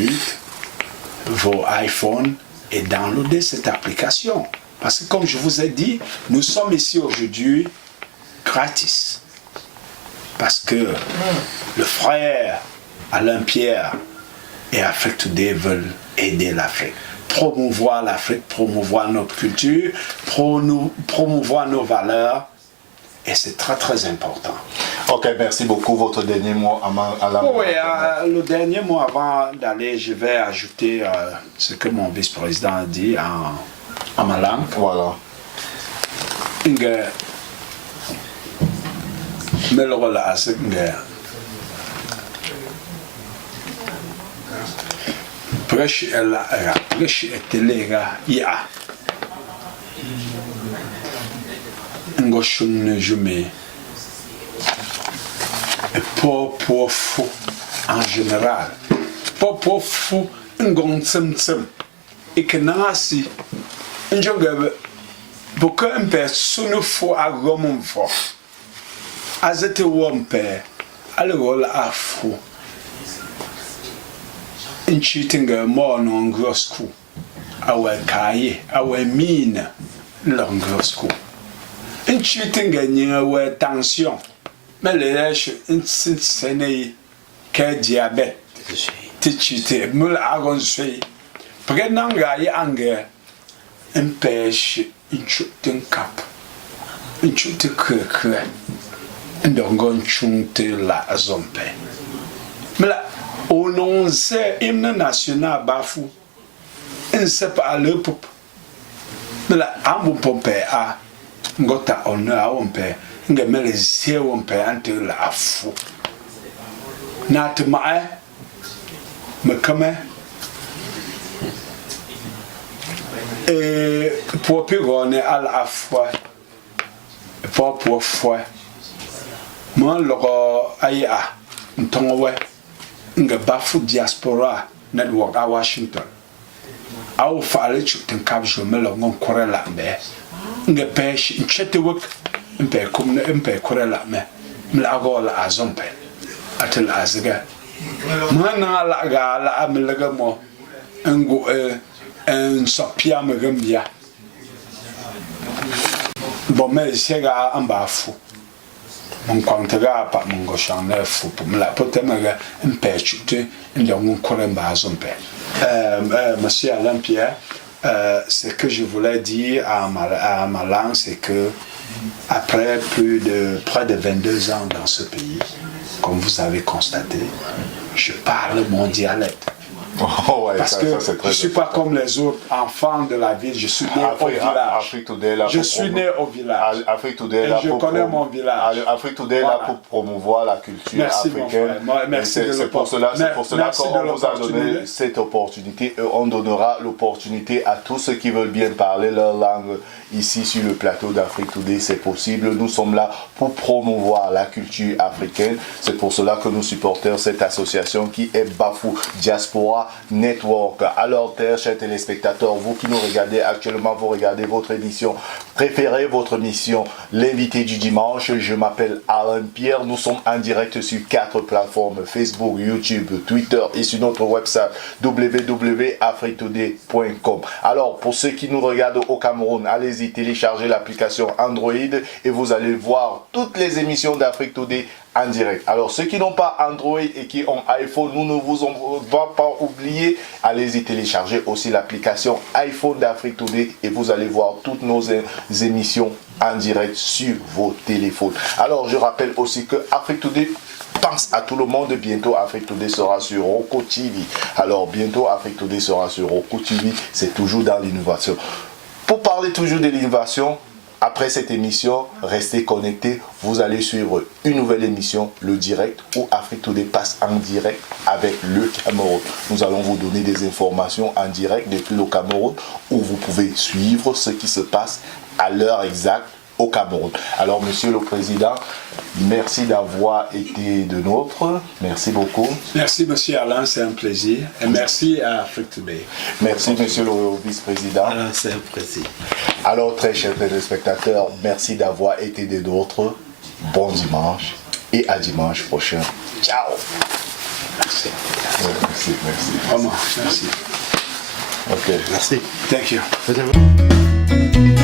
vos iPhones et downloader cette application. Parce que comme je vous ai dit, nous sommes ici aujourd'hui gratis. Parce que le frère Alain Pierre et Afrique Today veulent aider l'Afrique, promouvoir l'Afrique, promouvoir notre culture, promouvoir nos valeurs, et c'est très très important. Ok, merci beaucoup. Votre dernier mot à la... Oui, le dernier mot avant d'aller, je vais ajouter ce que mon vice-président a dit en ma langue. Voilà. Presh etelega ya ngoshun jume pour fou en général pour fou ngon tsem et que nasi njoga beaucoup un peu sunu fou a gomon fo azete wompe alwol afu in cheating a more non gross school. Our kaye, our mean long gross school. In cheating a near tension. Melesh in Cincinnati, care diabetes, teach it, mul agon say. Pregnant anger, and pesh in shooting cup, in shooting kirk, and don't go chung till la zompe. Au nom de l'hymne national Bafou, un sep à l'europe, mais la ambo pompe a ngota honneur à on père, nga me les yeux on père ante la fou. Nat ma me comme et pour plus gagner à la fois, pour fois, moi le aya, n'tongwe. Nga Bafou Diaspora Network à Washington. Au fallait que tu capes me le ngon korela me. Nga pêche in chetewok mpe comme mpe korela me. Mla gola azompe. Atel azga. Mana la ga la amlega mo. Ngo en sopia me gambia. Bon mais c'est ga ambafou. Mon quantega pas mon gauchan neuf pour me la potemaga un pêchute et mon coremba zompe. Monsieur Alain Pierre, ce que je voulais dire à ma langue, c'est que après près de 22 ans dans ce pays, comme vous avez constaté, je parle mon dialecte. Oh ouais, parce que je ne suis pas comme les autres enfants de la ville, je suis né au village. Je suis né au village. Afrique Today, et je connais mon village. Afrique Today est là pour promouvoir la culture africaine. C'est pour cela qu'on vous a donné cette opportunité et on donnera l'opportunité à tous ceux qui veulent bien parler leur langue ici sur le plateau d'Afrique Today. C'est possible. Nous sommes là pour promouvoir la culture africaine. C'est pour cela que nous supportons cette association qui est Bafou Diaspora Network. Alors, chers téléspectateurs, vous qui nous regardez actuellement, vous regardez votre émission préférée, votre émission L'invité du dimanche. Je m'appelle Alain Pierre. Nous sommes en direct sur 4 plateformes: Facebook, YouTube, Twitter et sur notre website www.afriquetoday.com. Alors, pour ceux qui nous regardent au Cameroun, allez-y, téléchargez l'application Android et vous allez voir toutes les émissions d'Afrique Today en direct. Alors, ceux qui n'ont pas Android et qui ont iPhone, nous ne vous avons pas oublié. Allez-y télécharger aussi l'application iPhone d'Afrique Today et vous allez voir toutes nos émissions en direct sur vos téléphones. Alors, je rappelle aussi que Afrique Today pense à tout le monde. Bientôt, Afrique Today sera sur Roku TV. Alors, bientôt, Afrique Today sera sur Roku TV. C'est toujours dans l'innovation. Pour parler toujours de l'innovation, après cette émission, restez connectés. Vous allez suivre une nouvelle émission, le direct, où Afrique Today passe en direct avec le Cameroun. Nous allons vous donner des informations en direct depuis le Cameroun, où vous pouvez suivre ce qui se passe à l'heure exacte au Cameroun. Alors, Monsieur le Président, merci d'avoir été de nôtres. Merci beaucoup. Merci, Monsieur Alain, c'est un plaisir. Et merci à Afrique Today. Merci, Monsieur le Vice-président. C'est un plaisir. Alors, très chers téléspectateurs, merci d'avoir été des nôtres. Bon dimanche et à dimanche prochain. Ciao. Merci. Merci. Vraiment, merci. Ok. Merci. Thank you.